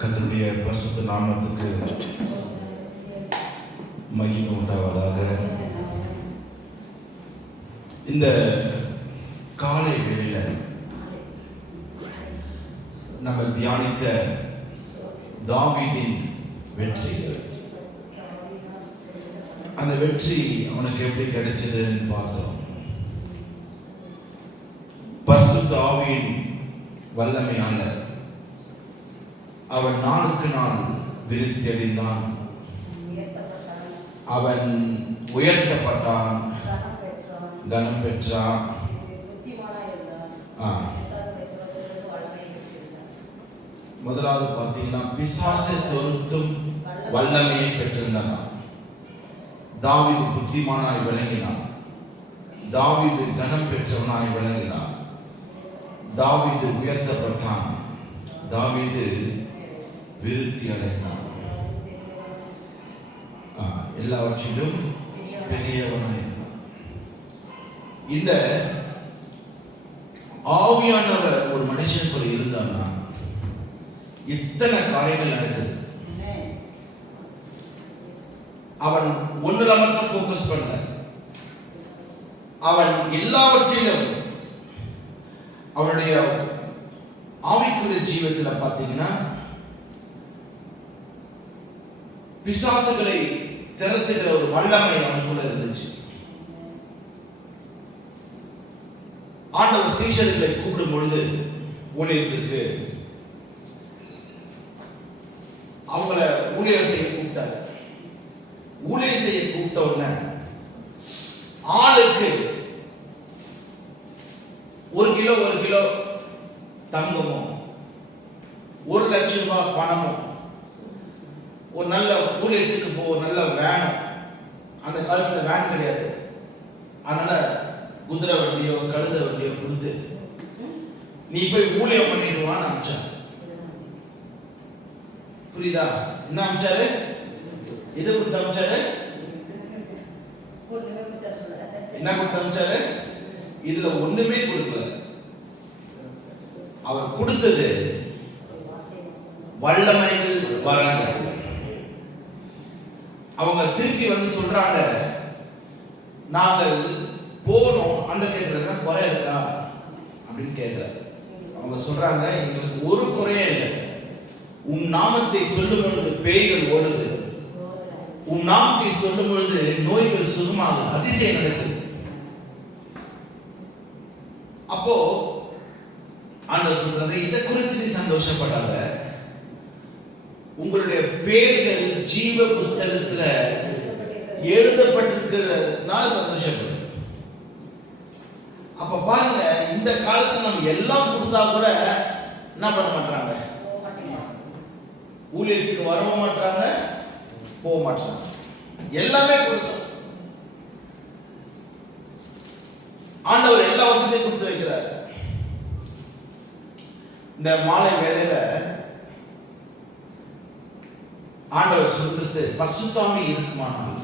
கர்த்தருடைய பரிசுத்த நாமத்துக்கு மகிமை உண்டாவதாக. இந்த காலை வேளையில நம்ம தியானித்த தாவீதின் வெற்றி, அந்த வெற்றி அவனுக்கு எப்படி கிடைச்சதுன்னு பார்த்தோம். பரிசுத்த ஆவியின் வல்லமையால அவன் நாளுக்கு நாள் விருத்தி அடைந்தான், அவன் உயர்த்தப்பட்டான், கனம் பெற்றான். முதலாவது பார்த்தீங்கன்னா பிசாசை தொருத்தும் வல்லமையை பெற்றிருந்தான். தாவீது புத்திமானாய் விளங்கினான், தாவீது கனம் பெற்றவனாய் விளங்கினான், தாவீது உயர்த்தப்பட்டான், தாவீது விருத்தி அடைந்தான், எல்லாவற்றிலும் பெரியவனாயிருந்தான். இந்த ஆவியானவர் ஒரு மனுஷனுக்குள்ள இருந்தான்னா இத்தனை காரியங்கள் நடக்குது. அவன் ஒன்றுல மட்டும் போக்கஸ் பண்ண, அவன் எல்லாவற்றிலும் அவனுடைய ஆவிக்குரிய ஜீவத்தில் பார்த்தீங்கன்னா பிசாசுகளை திரட்டுகிற ஒரு வல்லமை அவனுக்குள்ள இருந்துச்சு. ஆண்டவர் சீஷர்களை கூப்பிடும் பொழுது ஊழியத்திற்கு அவங்கள ஊழியர் செய்ய கூப்பிட்டார். ஊழியர் செய்ய கூப்பிட்ட உடனே ஆளுக்கு ஒரு கிலோ தங்கமும் 1 லட்சம் ரூபாய் பணமும், ஒரு நல்ல ஊழியத்துக்கு போ நல்ல வேணும். அந்த காலத்துல வேன் கிடையாது, அதனால குதிரை வண்டியோ கழுத வண்டியோ கொடுத்து நீ போய் ஊழியம் பண்ணிடுவான்னு அனுப்பிச்சாரு. புரியுதா? என்ன அனுப்பிச்சாரு? எது கொடுத்து அனுப்பிச்சாரு? என்ன கொடுத்து அனுப்பிச்சாரு? இதுல ஒண்ணுமே கொடுக்கல. அவர் கொடுத்தது வல்லமைகள் வரங்கள். அவங்க திருப்பி வந்து சொல்றாங்க, நாங்கள் போனோம் அந்த கேட்கறதுல குறை இருக்கா அப்படின்னு கேட்கிறார். அவங்க சொல்றாங்க, எங்களுக்கு ஒரு குறையே இல்லை. உன் நாமத்தை சொல்லும் பொழுது பேய்கள் ஓடுது, உன் நாமத்தை சொல்லும் பொழுது நோய்கள் சுகமாகுது, அதிசயம் நடக்குது. அப்போ ஆண்டவர் சொல்றாரு, இதை குறித்து நீ சந்தோஷப்படாத, உங்களுடைய பேர்கள் ஜீவ புஸ்தகத்துல எழுதப்பட்டிருக்கிறதுனால சந்தோஷப்படு. அப்ப பாருங்க, இந்த காலத்துல நம்ம எல்லாம் கொடுத்தா கூட என்ன பண்ண மாட்டாங்க, ஊழியத்துக்கு வரவும் மாட்டாங்க, போக மாட்டாங்க. எல்லாமே கொடுத்தோம். ஆண்டவர் எல்லா வசதியும் கொடுத்து வைக்கிறார். இந்த மாலை வேளையில ஆண்டவர் சொல்றது, பரிசுத்தாவி இருக்குமானால்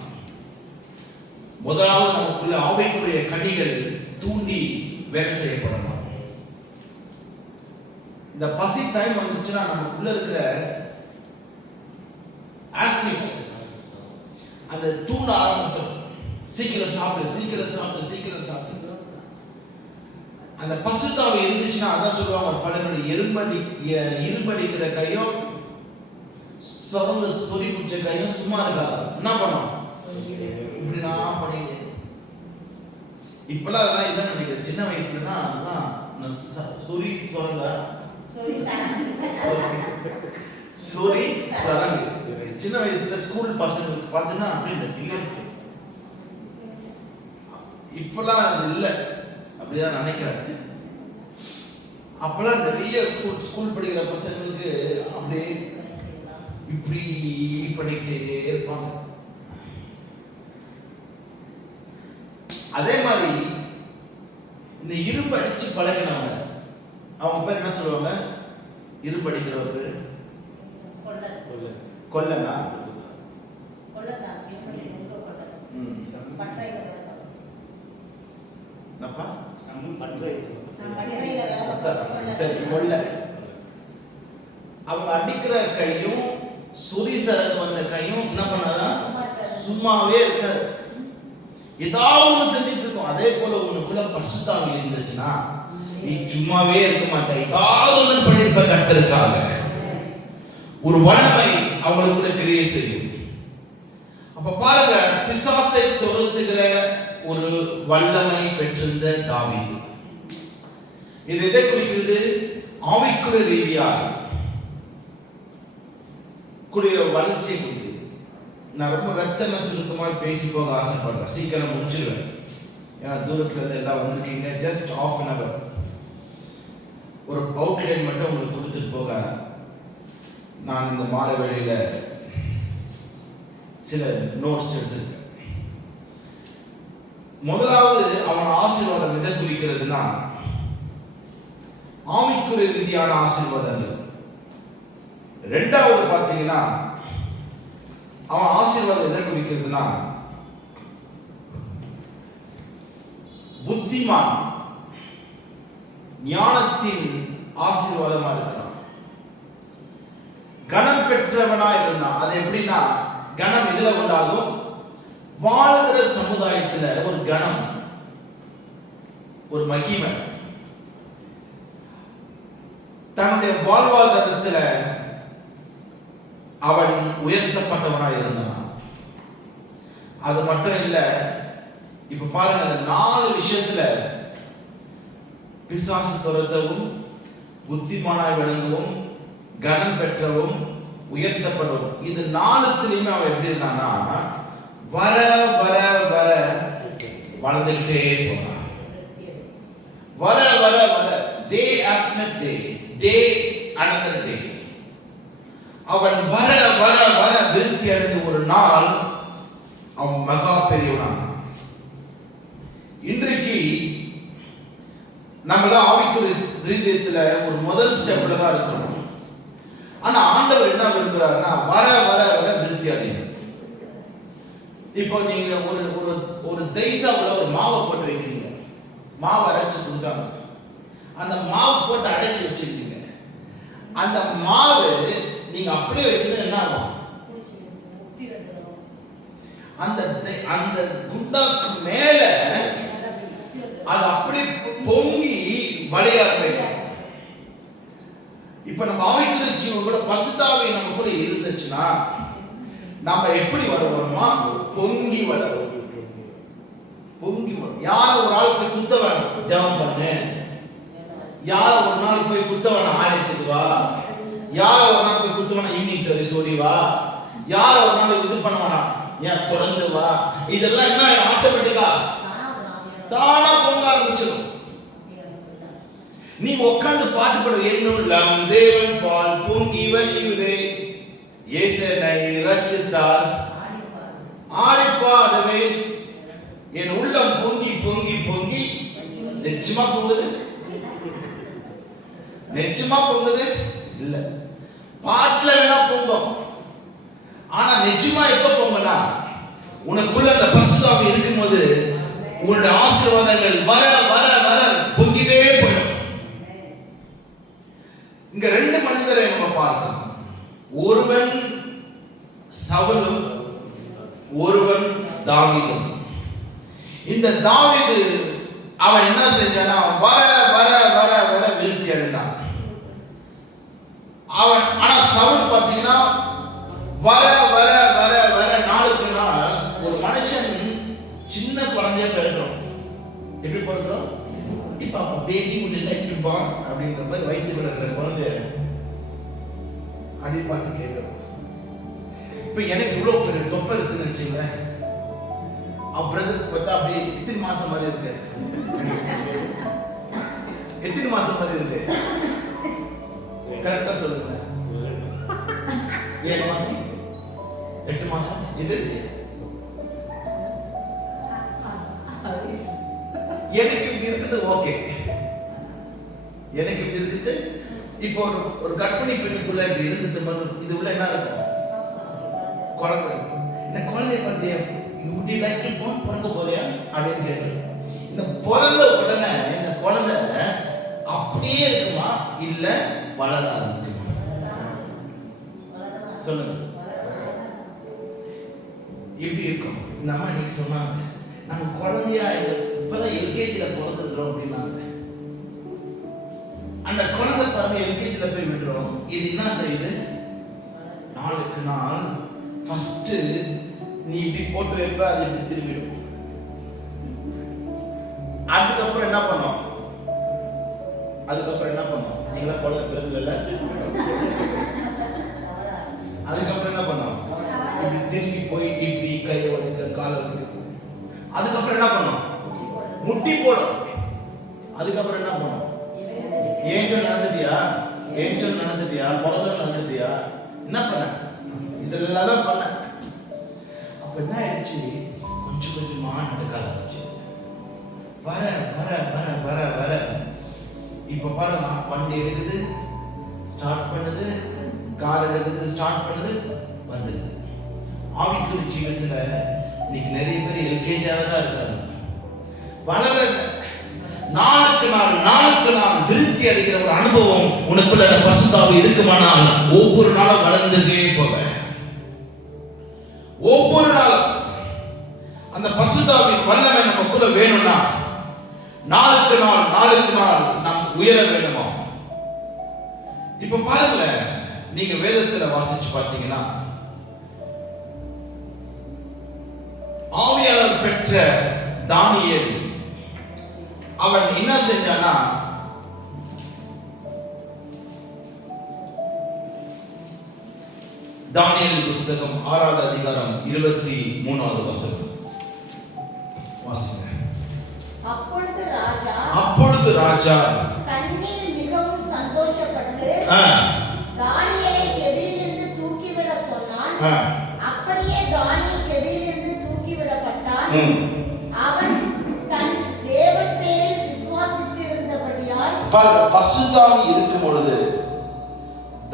முதலாவது நமக்குள்ள ஆவிக்குரிய கனிகள் தூண்டி வேலை செய்யப்படணும். இந்த பசி டைம் வந்துச்சுன்னா நமக்குள்ள இருக்கிற ஆசிட்ஸ் அந்த தூண்ட ஆரம்பிச்சோம். சீக்கிரம் சாப்பிடு, சீக்கிரம் சாப்பிடு, சீக்கிரம் சாப்பிடு. அந்த பசுத்தாவை இருந்துச்சுன்னா அதான் சொல்லுவாங்க, பழமொழி, இரும்படிக்கிற கையும் சொரங்க சொறி குச்ச கையும் சும்மா இருக்காது. என்ன பண்ணும்? இப்படி நான் பண்ணிட்டு இப்பெல்லாம் அதெல்லாம் இல்லை நினைக்கிறேன். சின்ன வயசுலன்னா அதெல்லாம் சொறி சொரங்க சொறி சரங்கு. சின்ன வயசுல ஸ்கூல் பசங்களுக்கு பார்த்தீங்கன்னா அப்படின்னு இப்பெல்லாம் அது இல்லை, அப்படிதான் நினைக்கிறேன். அப்பெல்லாம் நிறைய ஸ்கூல் படிக்கிற பசங்களுக்கு அப்படியே இப்படி பண்ணிக்கிட்டே இருப்பாங்க. அதே மாதிரி இந்த இரும்பு அடிச்சு பழகினாங்க, அவங்க பேர் என்ன சொல்லுவாங்க? இரும்பு அடிக்கிறவர் பேரு கொல்லனா? சரி, கொல்ல. அவங்க அடிக்கிற கையும் சொறி சரகு வந்த கையும் என்ன பண்ணாதான் சும்மாவே இருக்காது, ஏதாவது ஒண்ணு செஞ்சுட்டு இருக்கும். அதே போல உனக்குள்ள பரிசுத்தாவி இருந்துச்சுன்னா நீ சும்மாவே இருக்க மாட்ட, ஏதாவது ஒண்ணு பண்ணிருப்ப. கர்த்தருக்காக ஒரு வல்லமை அவங்களுக்குள்ள கிரியை செய்யும். அப்ப பாருங்க, பிசாசை துரத்துகிற ஒரு வல்லமை பெற்றிருந்த தாவீது. இது எதை குறிக்கிறது? ஆவிக்குரிய ரீதியாக கூடிய வளர்ச்சியை குறிக்கிறது. நான் ரொம்ப ரத்தன சுருக்கமாக பேசி போக ஆசைப்படுறேன், சீக்கிரம் முடிச்சிடுவேன். ஏன்னா தூரத்துல இருந்து எல்லாம் வந்திருக்கீங்க. ஜஸ்ட் ½ an hour ஒரு அவுட்லைன் மட்டும் உங்களுக்கு கொடுத்துட்டு போக நான் இந்த மாலை வேளையில சில நோட்ஸ் எடுத்திருக்கேன். முதலாவது அவன் ஆசீர்வாதம் எதை குறிக்கிறதுனா ஆவிக்குரிய ரீதியான ஆசீர்வாதங்கள். ரெண்டாவது பார்த்தீங்கன்னா அவன் ஆசீர்வாதம் எதை குறிக்கிறதுனா புத்திமான் ஞானத்தின் ஆசீர்வாதமா இருக்கிறான். கணம் பெற்றவனா இருந்தான். அது எப்படின்னா கணம் எதுல உண்டாகும்? வாழ்கிற சமுதாயத்துல ஒரு கணம், ஒரு மகிமை, தன்னுடைய வாழ்வாதாரத்துல அவன் உயர்த்தப்பட்டவனா இருந்தான். அது மட்டும் இல்ல, இப்ப பாருங்க, அந்த 4 விஷயத்துல பிசாசு துரத்தவும், புத்திமானாய் விளங்கவும், கனம் பெற்றவும், உயர்த்தப்படவும், இது 4த்துலயுமே அவன் எப்படி இருந்தான்னா வர வர வர வளர்ந்துகிட்டே போனான். வர வர வர டே ஆஃப்டர் டே, டே அனதர் டே, அவன் வர வர வர விருத்தி அடைந்து ஒரு நாள் அவன் மகா பெரியவனான. இன்றைக்கு நம்மளாம் ஆவிக்குரிய ரீதியத்துல ஒரு முதல் ஸ்டெப்ல தான் இருக்கிறோம். ஆனா ஆண்டவர் என்ன விரும்புறாருன்னா வர வர வர விருத்தி அடையும். இப்போ நீங்க ஒரு ஒரு ஒரு தைசாவுல ஒரு மாவை போட்டு வைக்கிறீங்க, மாவை அரைச்சு கொடுத்தாங்க, அந்த மாவு போட்டு அடைச்சி வச்சிருக்கீங்க. அந்த மாவு நீங்க அப்படியே வச்சது என்ன ஆகும்? அந்த அந்த குண்டாக்கு மேல அது அப்படி பொங்கி வளைய ஆரம்பிக்கும். இப்ப நம்ம ஆவிக்குரிய ஜீவன் கூட பரிசுத்தாவி நம்ம கூட இருந்துச்சுன்னா நம்ம எப்படி வளருவோமா? பொங்கி வளரும். பொங்கி வளரும். யார ஒரு ஆள் போய் குத்த வேணும், ஜெபம் பண்ணு. யார ஒரு நாள் போய் குத்த வேணும், ஆலயத்துக்கு வா. யார ஒரு நாள் போய் குத்த வேணும், ஈவினிங் சர்வீஸ் ஓடி வா. யார ஒரு நாள் இது பண்ண வேணாம், ஏன் தொடர்ந்து வா. இதெல்லாம் என்ன ஆட்டோமேட்டிக்கா தானா பொங்க ஆரம்பிச்சிடும். நீ உட்கார்ந்து பாட்டு பாடு, என்னுள்ளம் தேவன் பால் பொங்கி வழியுதே, இயேசுவை ரட்சித்தார் ஆடி பாடுவேன். என் உள்ளம் பொங்கி பொங்கி பொங்கி நிச்சயமா பொங்குது. நிச்சயமா பொங்குது இல்ல, பாட்டுல வேணா பொங்கும். ஆனா நிச்சயமா எப்ப பொங்குனா உனக்குள்ள அந்த பரிசுத்தாவி இருக்கும்போது உன்னுடைய ஆசீர்வாதங்கள் வர வர வர பொங்கிட்டே போயிடும். இங்க 2 மனிதரை நம்ம பார்க்கிறோம். ஒருவன் சவுலும், ஒருவன் தாவீதும். இந்த தாவீது அவன் என்ன செஞ்சானா வர வர வர வர விருத்தி அடைந்தான். அவன் ஆனா சவுல் பாத்தீங்கன்னா வர வர வர வர நாளுக்கு நாள் ஒரு மனுஷன் சின்ன குழந்தைய பிறக்கிறோம். எப்படி பிறக்கிறோம்? இப்ப baby would like to born அப்படின்ற மாதிரி வயிற்று கிடக்கிற குழந்தை அப்படி பார்த்து கேட்கிறோம். இப்ப எனக்கு இவ்வளவு பெரிய தொப்பை இருக்குன்னு வச்சுங்களேன், அவன் பிரதருக்கு பார்த்தா அப்படியே எத்தனை மாசம் மாதிரி இருக்கு, எத்தனை மாசம் மாதிரி இருக்கு கரெக்டா சொல்லுங்க. 7 மாசம் 8 மாசம் இது எனக்கு இப்படி இருக்குது. ஓகே, எனக்கு இப்படி இருக்குது. இப்போ ஒரு கர்ப்பிணி பெண்ணுக்குள்ள இப்படி இருந்துட்டு இது உள்ள என்ன இருக்கும்? குழந்தை. இந்த குழந்தைய பத்தி இப்படி லைட்டு பிறக்க போறியா அப்படின்னு கேட்குறேன். இந்த பிறந்த உடனே இந்த குழந்தை அப்படியே இருக்குமா இல்ல வளர ஆரம்பிக்குமா? சொல்லுங்க. எப்படி இருக்கும்? இந்த அம்மா இன்னைக்கு சொன்னாங்க, நாங்க குழந்தையா இப்பதான் எல்கேஜில பிறந்திருக்கிறோம் அப்படின்னாங்க. அந்த குழந்தை பாருங்க எல்கேஜில போய் விடுறோம். இது என்ன செய்யுது? நாளுக்கு நாள் ஃபர்ஸ்ட் நீ இப்படி போட்டு வைப்ப, அது இப்படி திரும்பிடும். அதுக்கப்புறம் என்ன பண்ணோம்? நீங்களா குழந்தை பிறகுல அதுக்கப்புறம் என்ன பண்ணோம்? இப்படி திரும்பி போய் இப்படி கையை வச்சுக்க, காலை வச்சுக்க. அதுக்கப்புறம் என்ன பண்ணோம்? முட்டி போடும். அதுக்கப்புறம் என்ன பண்ணோம்? ஏஞ்சல் நடந்துட்டியா? பிறந்தம் நடந்துட்டியா? என்ன பண்ண? இதெல்லாம் தான் பண்ண. அப்ப என்ன ஆயிடுச்சு? கொஞ்சம் கொஞ்சமா நடக்க ஆரம்பிச்சு. வர வர வர வர வர இப்ப பாருங்க, வண்டி எடுக்குது, ஸ்டார்ட் பண்ணுது, கார் எடுக்குது, ஸ்டார்ட் பண்ணுது, வந்துடுது. ஆவிக்குரிய ஜீவிதத்துல இன்னைக்கு நிறைய பேர் எல்கேஜியாவே தான் இருக்காங்க. வளர நாளுக்கு நாள் விருத்தி அடைகிற ஒரு அனுபவம் உனக்குள்ள பரிசுத்தாவி இருக்குமானால் ஒவ்வொரு நாளும் வளர்ந்துட்டே போவேன். ஒவ்வொரு நாளும் அந்த பரிசுத்தாவின் வல்லமை நமக்குள்ள வேணும்னா நாளுக்கு நாள் நாம் உயர வேணுமா? இப்ப பாருங்களேன், நீங்க வேதத்துல வாசிச்சு பார்த்தீங்கன்னா ஆவியானவர் பெற்ற தானியேல் அவன் என்ன செஞ்சானா, தானியேல் புஸ்தகம் 6வது அதிகாரம் 23வது வசனம் வாசிங்க. அப்பொழுது ராஜா கண்ணில் மிகவும் சந்தோஷப்பட்டு தானியேலை கெபியிலிருந்து தூக்கிவிட சொன்னான். அப்படியே தானியேல் கெபியிலிருந்து தூக்கிவிடப்பட்டான். அவன் தன் தேவன் பேரில் விசுவாசித்திருந்தபடியால் பரிசுத்தாவி இருக்கும் பொழுது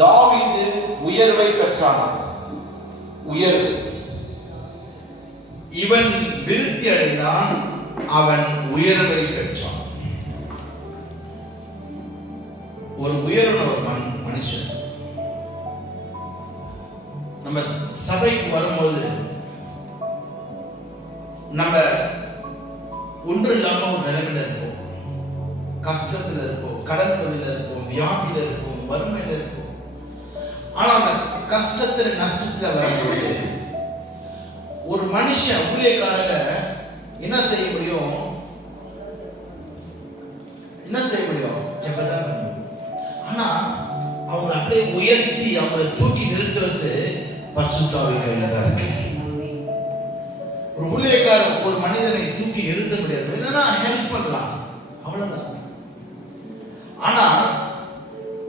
தாவீது உயர்வை பெற்றான். உயர்வு. இவன் விருத்தி அடைந்தான், அவன் உயர்வை பெற்றான். ஒரு உயர்ந்த ஒரு மனுஷன் நம்ம சபைக்கு வரும்போது நம்ம ஒன்று இல்லாம ஒரு நிலைமையில இருப்போம், கஷ்டத்துல இருப்போம், கடன் தொழில இருப்போம், வியாதியில இருப்போம், வறுமையில இருப்போம். ஆனா அந்த கஷ்டத்துல நஷ்டத்துல வரும்போது ஒரு மனுஷன் ஊழியக்காரங்க என்ன செய்ய முடியும்? ஜெபதான் பண்ண. ஆனா அவங்க அப்படியே உயர்த்தி அவங்களை தூக்கி நிறுத்துறது பரிசுத்தாவின் கையில தான் இருக்கு. ஒரு ஊழியக்காரர் ஒரு மனிதனை தூக்கி நிறுத்த முடியாது, என்னன்னா ஹெல்ப் பண்ணலாம், அவ்வளவுதான். ஆனா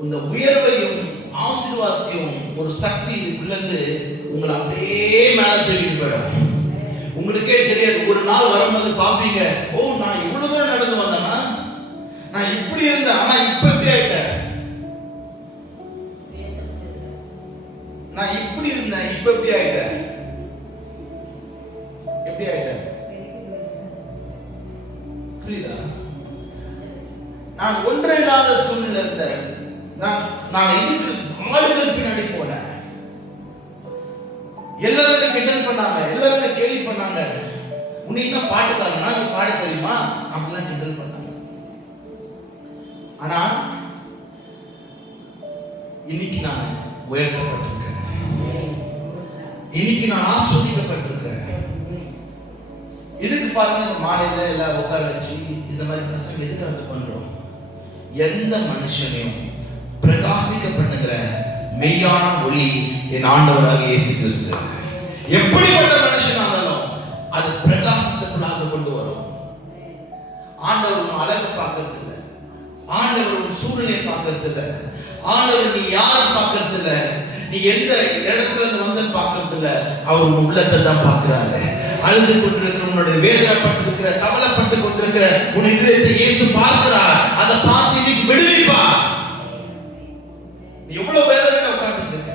இந்த உயர்வையும் ஆசீர்வாதத்தையும் ஒரு சக்தி இதுக்குள்ள இருந்து உங்களை அப்படியே மேல தூக்கிட்டு போயிடும். உங்களுக்கே தெரியாது. ஒரு நாள் வரும்போது பாப்பீங்க, ஓ நான் இவ்வளவு தூரம் நடந்து வந்தேன்னா, நான் இப்படி இருந்தேன், ஆனா இப்ப எப்படி ஆயிட்டேன். நான் இப்படி இருந்தேன், இப்ப எப்படி ஆயிட்டேன். புரியுதா? நான் ஒன்றே இல்லாத சூழ்நிலை இருந்தேன். நான் இதுக்கு ஆளுகள் பின்னாடி போனேன். எல்லாரும் கிண்டல் பண்ணாங்க, எல்லாரும் கேலி பண்ணாங்க. உன்னை பாட்டுக்காரனா, நீ பாட தெரியுமா அப்படிலாம் கிண்டல் பண்ணாங்க. ஆனா இன்னைக்கு நான் உயர்த்தப்பட்டிருக்கேன், இன்னைக்கு நான் ஆஸ்வதிக்கப்பட்டிருக்கேன். இதுக்கு பாருங்க, மாலையில எல்லாம் உட்கார வச்சு இந்த மாதிரி பிரசங்கம் எதுக்காக பண்றோம்? எந்த மனுஷனையும் பிரகாசிக்க பண்ணுகிற மெய்யான ஒளி என் ஆண்டவராக இயேசு கிறிஸ்து. எப்படிப்பட்ட மனுஷனா இருந்தாலும் அது பிரகாசத்துக்குள்ளாக கொண்டு வரும். ஆண்டவர் அழகு பார்க்கறது இல்லை, ஆண்டவர் சூழ்நிலை பார்க்கறது இல்லை, ஆண்டவர் நீ யாரும் பார்க்கறது இல்லை, நீ எந்த இடத்துல இருந்து வந்து பார்க்கறது இல்லை. அவர் உள்ளத்தை தான் பார்க்கிறாரு. அழுது கொண்டிருக்கிற, உன்னுடைய வேதனைப்பட்டிருக்கிற, கவலைப்பட்டு கொண்டிருக்கிற உன் இதயத்தை இயேசு பார்க்கிறார். அதை பார்த்து இன்னைக்கு விடுவிப்பா. எவ்வளவு வேதனையில உட்கார்ந்து இருக்க,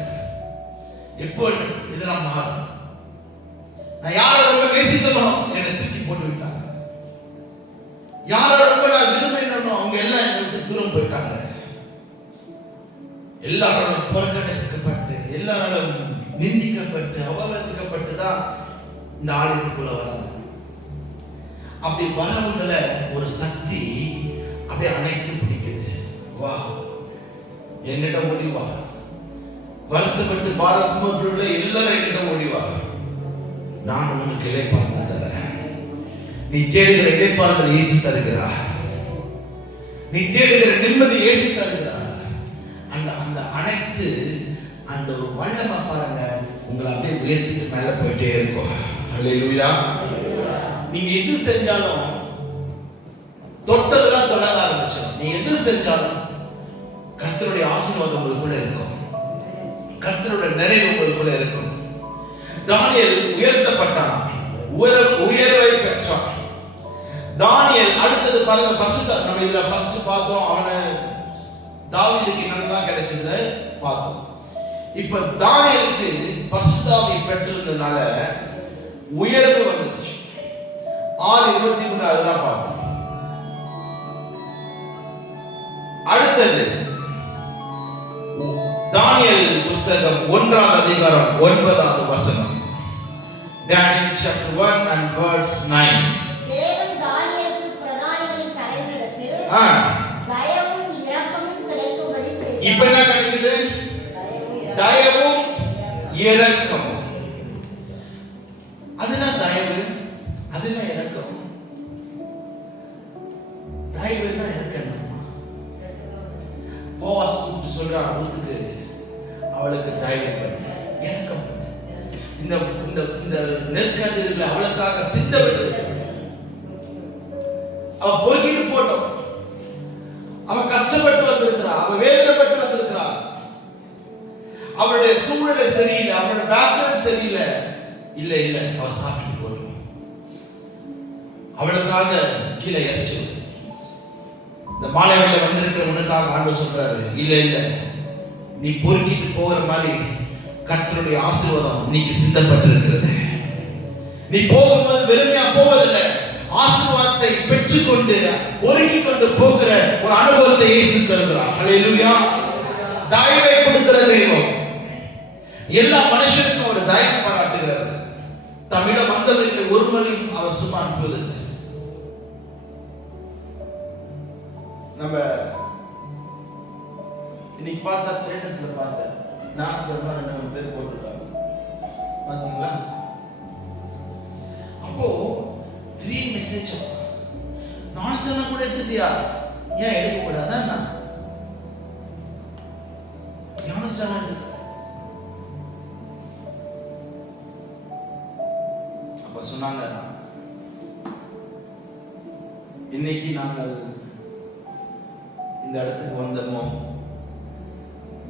எப்போ இதெல்லாம் மாறும்? நான் யாரை ரொம்ப நேசித்தனோ என்னை தூக்கி போட்டு விட்டாங்க, யாரை ரொம்ப நான் விரும்பினோ அவங்க எல்லாம் என்னை விட்டு தூரம் போயிட்டாங்க. எல்லாரும் புறக்கணிக்கப்பட்டு, எல்லாரும் நிந்திக்கப்பட்டு அவமதிக்கப்பட்டு தான் இந்த ஆலயத்துக்குள்ள வராங்க. அப்படி வரவங்களை ஒரு சக்தி அப்படியே அணைத்து பிடிக்குது. வா, என்னிடம் ஓடி வா. வருத்தப்பட்டு பாரம் சுமந்துள்ள எல்லாரும் என்னிடம் ஓடி வா. நான் உனக்கு இளைப்பாறுதல் தரேன். நீ தேடுகிற இளைப்பாறுதல் இயேசு தருகிறார். நீ தேடுகிற நிம்மதி இயேசு தருகிறார். அந்த அனைத்து அந்த ஒரு வல்லமை பாருங்க உங்களை அப்படியே உயர்த்திட்டு மேல போயிட்டே இருக்கும். அல்லேலூயா. நீங்க எது செஞ்சாலும் தொட்டதெல்லாம் தொடங்க ஆரம்பிச்சோம். நீங்க எது செஞ்சாலும் கர்த்தருடைய ஆசீர்வாதம் உங்களுக்குள்ள இருக்கும். கர்த்தருடைய நிறைவு உங்களுக்குள்ள இருக்கும். தானியேல் உயர்த்தப்பட்டான், உயர்வை பெற்றான். தானியேல் அடுத்தது பாருங்க, பரிசுத்த நம்ம இதுல ஃபர்ஸ்ட் பார்த்தோம், அவனை தாவீதுக்கு நல்லா கிடைச்சது பார்த்தோம். இப்ப தானியேலுக்கு பரிசுத்தாவி பெற்றிருந்தனால உயர்வு வந்துச்சு. 6:23 அதெல்லாம் பார்த்தோம். அடுத்தது தானியேல் புத்தகம் 1ஆம் அதிகாரம் 9வது வசனம். Daniel chapter 1 and verse 9. தேவன் தானியேலுக்கு பிரதானிகளின் தலைவனிடத்தில் தயவும் இரக்கமும் கிடைக்கும்படி செய்தார். இப்போ என்ன கிடைச்சது? தயவும் இரக்கமும். அதுதான் தயவு, அதுதான் இரக்கம். தயவுன்னா இரக்கம். போவாஸ் கூப்பிட்டு சொல்றான் ரூத்துக்கு, அவளுக்கு தயவு பண்ணு, இரக்கம் பண்ணு. இந்த இந்த இந்த நெற்கதிரில் அவளுக்காக சித்தப்பட்டு அவ பொறுக்கிட்டு போட்டோம். அவ கஷ்டப்பட்டு வந்திருக்கிறா, அவ வேதனைப்பட்டு வந்திருக்கிறா. அவளுடைய சூழ்நிலை சரியில்லை, அவளுடைய பேக்ரவுண்ட் சரியில்லை. இல்ல இல்ல, அவ சாப்பிட்டு போட்டோம். அவளுக்காக கீழே இறச்சி இந்த மாலை வேளை வந்திருக்கிற உனக்காக ஆண்டவர் சொல்றாரு, இல்ல இல்ல, நீ பொறுக்கிட்டு போகிற மாதிரி கர்த்தருடைய ஆசீர்வாதம் இன்னைக்கு சிந்தப்பட்டிருக்கிறது. நீ போகும்போது வெறுமையா போவதில்லை, ஆசீர்வாதத்தை பெற்றுக்கொண்டு பொறுக்கி கொண்டு போகிற ஒரு அனுபவத்தை இயேசு தருகிறார். ஹல்லேலூயா. தயவை கொடுக்கிற தெய்வம். எல்லா மனுஷருக்கும் அவர் தயவு பாராட்டுகிறார். தம்மிடம் வந்தவர்கள் ஒருவரையும் அவர் சும்மா அனுப்புவதில்லை. நம்ம இன்னைக்கு பார்த்தா ஸ்டேட்டஸ்ல பார்த்தேன், நான் 2 பேர் போட்டிருக்காங்க, பாத்தீங்களா? அப்போ 3 மெசேஜ் நான் சொன்ன கூட எடுத்துட்டியா? ஏன் எடுக்க கூடாதா? அப்ப சொன்னாங்க, இன்னைக்கு நாங்கள் இந்த இடத்துக்கு வந்தோமோ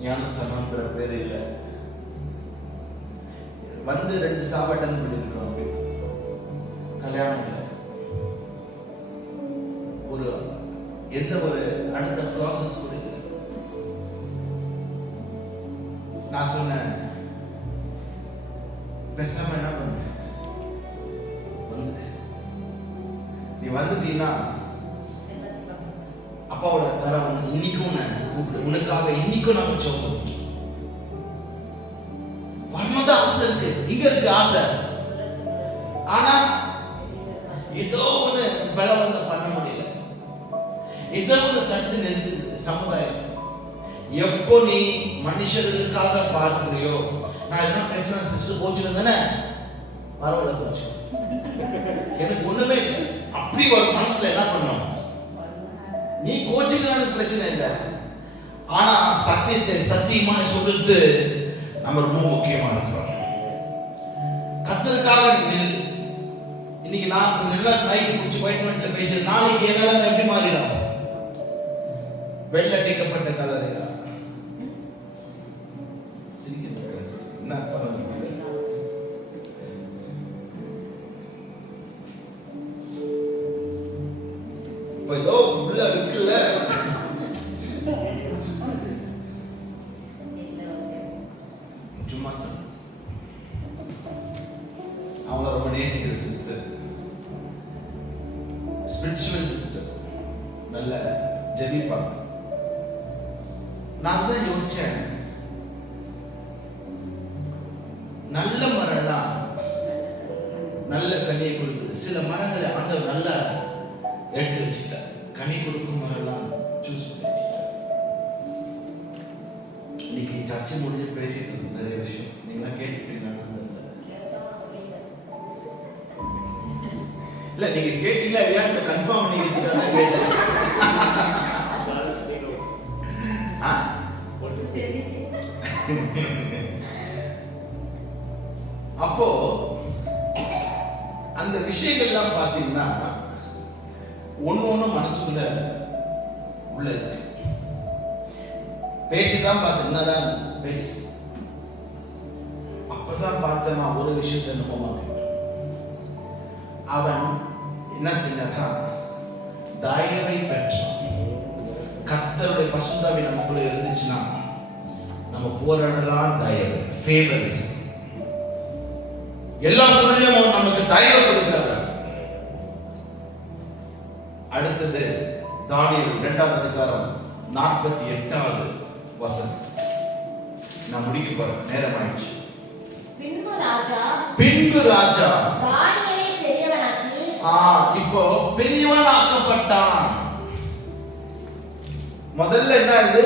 ஞானஸ்தானம்ன்ற பேர் இல்லை, வந்து 2 சாப்பாட்டன் பண்ணிருக்கிறோம். கல்யாணம் இல்லை, ஒரு எந்த ஒரு அடுத்த ப்ராசஸ் கூட இல்லை. நான் சொன்னேன், பேசாம என்ன பண்ண, நீ வந்துட்டீங்கன்னா அப்பாவோட கரம் இன்னைக்கும் கூப்பிடு, உனக்காக இன்னைக்கும் நம்ம சோப்போம். வரணும்தான் ஆசை இருக்கு, இங்க இருக்கு ஆசை. ஆனா ஏதோ ஒண்ணு பலம் வந்து பண்ண முடியல, ஏதோ ஒண்ணு தடுத்து நிறுத்து சமுதாயம். எப்போ நீ மனுஷர்களுக்காக பார்க்கிறியோ, நான் எதனா பேசுறேன் சிஸ்டர் கோச்சுக்கு தானே, பரவாயில்ல கோச்சு, எனக்கு ஒண்ணுமே இல்லை. அப்படி ஒரு மனசுல என்ன பண்ணும், நீ கோச்சுக்கு பிரச்சனை இல்லை. ஆனா சத்தியத்தை சத்தியமா சொல்றது நம்ம ரொம்ப முக்கியமா இருக்கிறோம். கர்த்தருக்காக இன்னைக்கு நான் நல்லா நைட்டு குடிச்சு போயிட்டு பேசுறேன், நாளைக்கு என்னால எப்படி மாறிடும்? வெள்ளடிக்கப்பட்ட கலரையா என்ன ஏதோ உள்ள இருக்குல்ல, சும்மா சொல்ல. அவங்க ரொம்ப நேசிக்கிற சிஸ்டர், ஸ்பிரிச்சுவல் சிஸ்டர், நல்ல ஜெபிப்பாங்க. நான் தான் யோசிச்சேன், சில மரங்களை ஆண்டவர் நல்லா எடுத்து வச்சுக்கிட்டார். கனி கொடுக்கும் மரம்லாம் சூஸ் பண்ணி வச்சுக்கிட்டார். இன்னைக்கு சர்ச்சை முடிஞ்சு பேசிட்டு இருந்தோம் நிறைய விஷயம். நீங்களாம் கேட்டுட்டீங்களா? இல்ல நீங்க கேட்டீங்களா இல்லையா கன்ஃபார்ம் நீங்க தான் கேட்டேன். அப்போ அந்த விஷயங்கள்லாம் பாத்தீங்கன்னா ஒண்ணு மனசுக்குள்ள உள்ள இருக்கு. பேசிதான் பார்த்து என்னதான் பேசி அப்பதான் பார்த்தேன் நான் ஒரு விஷயத்தை நம்ப மாட்டேன். அவன் என்ன செஞ்சானா தயவை பெற்றான். கர்த்தருடைய பசுத்தாவி நமக்குள்ள இருந்துச்சுன்னா நம்ம போராடலாம். தயவு ஃபேவரிசம் எல்லா சூழ்நிலையும் அவன் நமக்கு தயவு கொடுக்கிறார். அடுத்தது தானியேல் 2வது அதிகாரம் 48வது வசனம். நான் முடிக்க போறேன், நேரம் ஆயிடுச்சு. பின்பு ராஜா தானியேலை பெரியவனாக்கி இப்போ பெரியவன் ஆக்கப்பட்டான். முதல்ல என்ன இது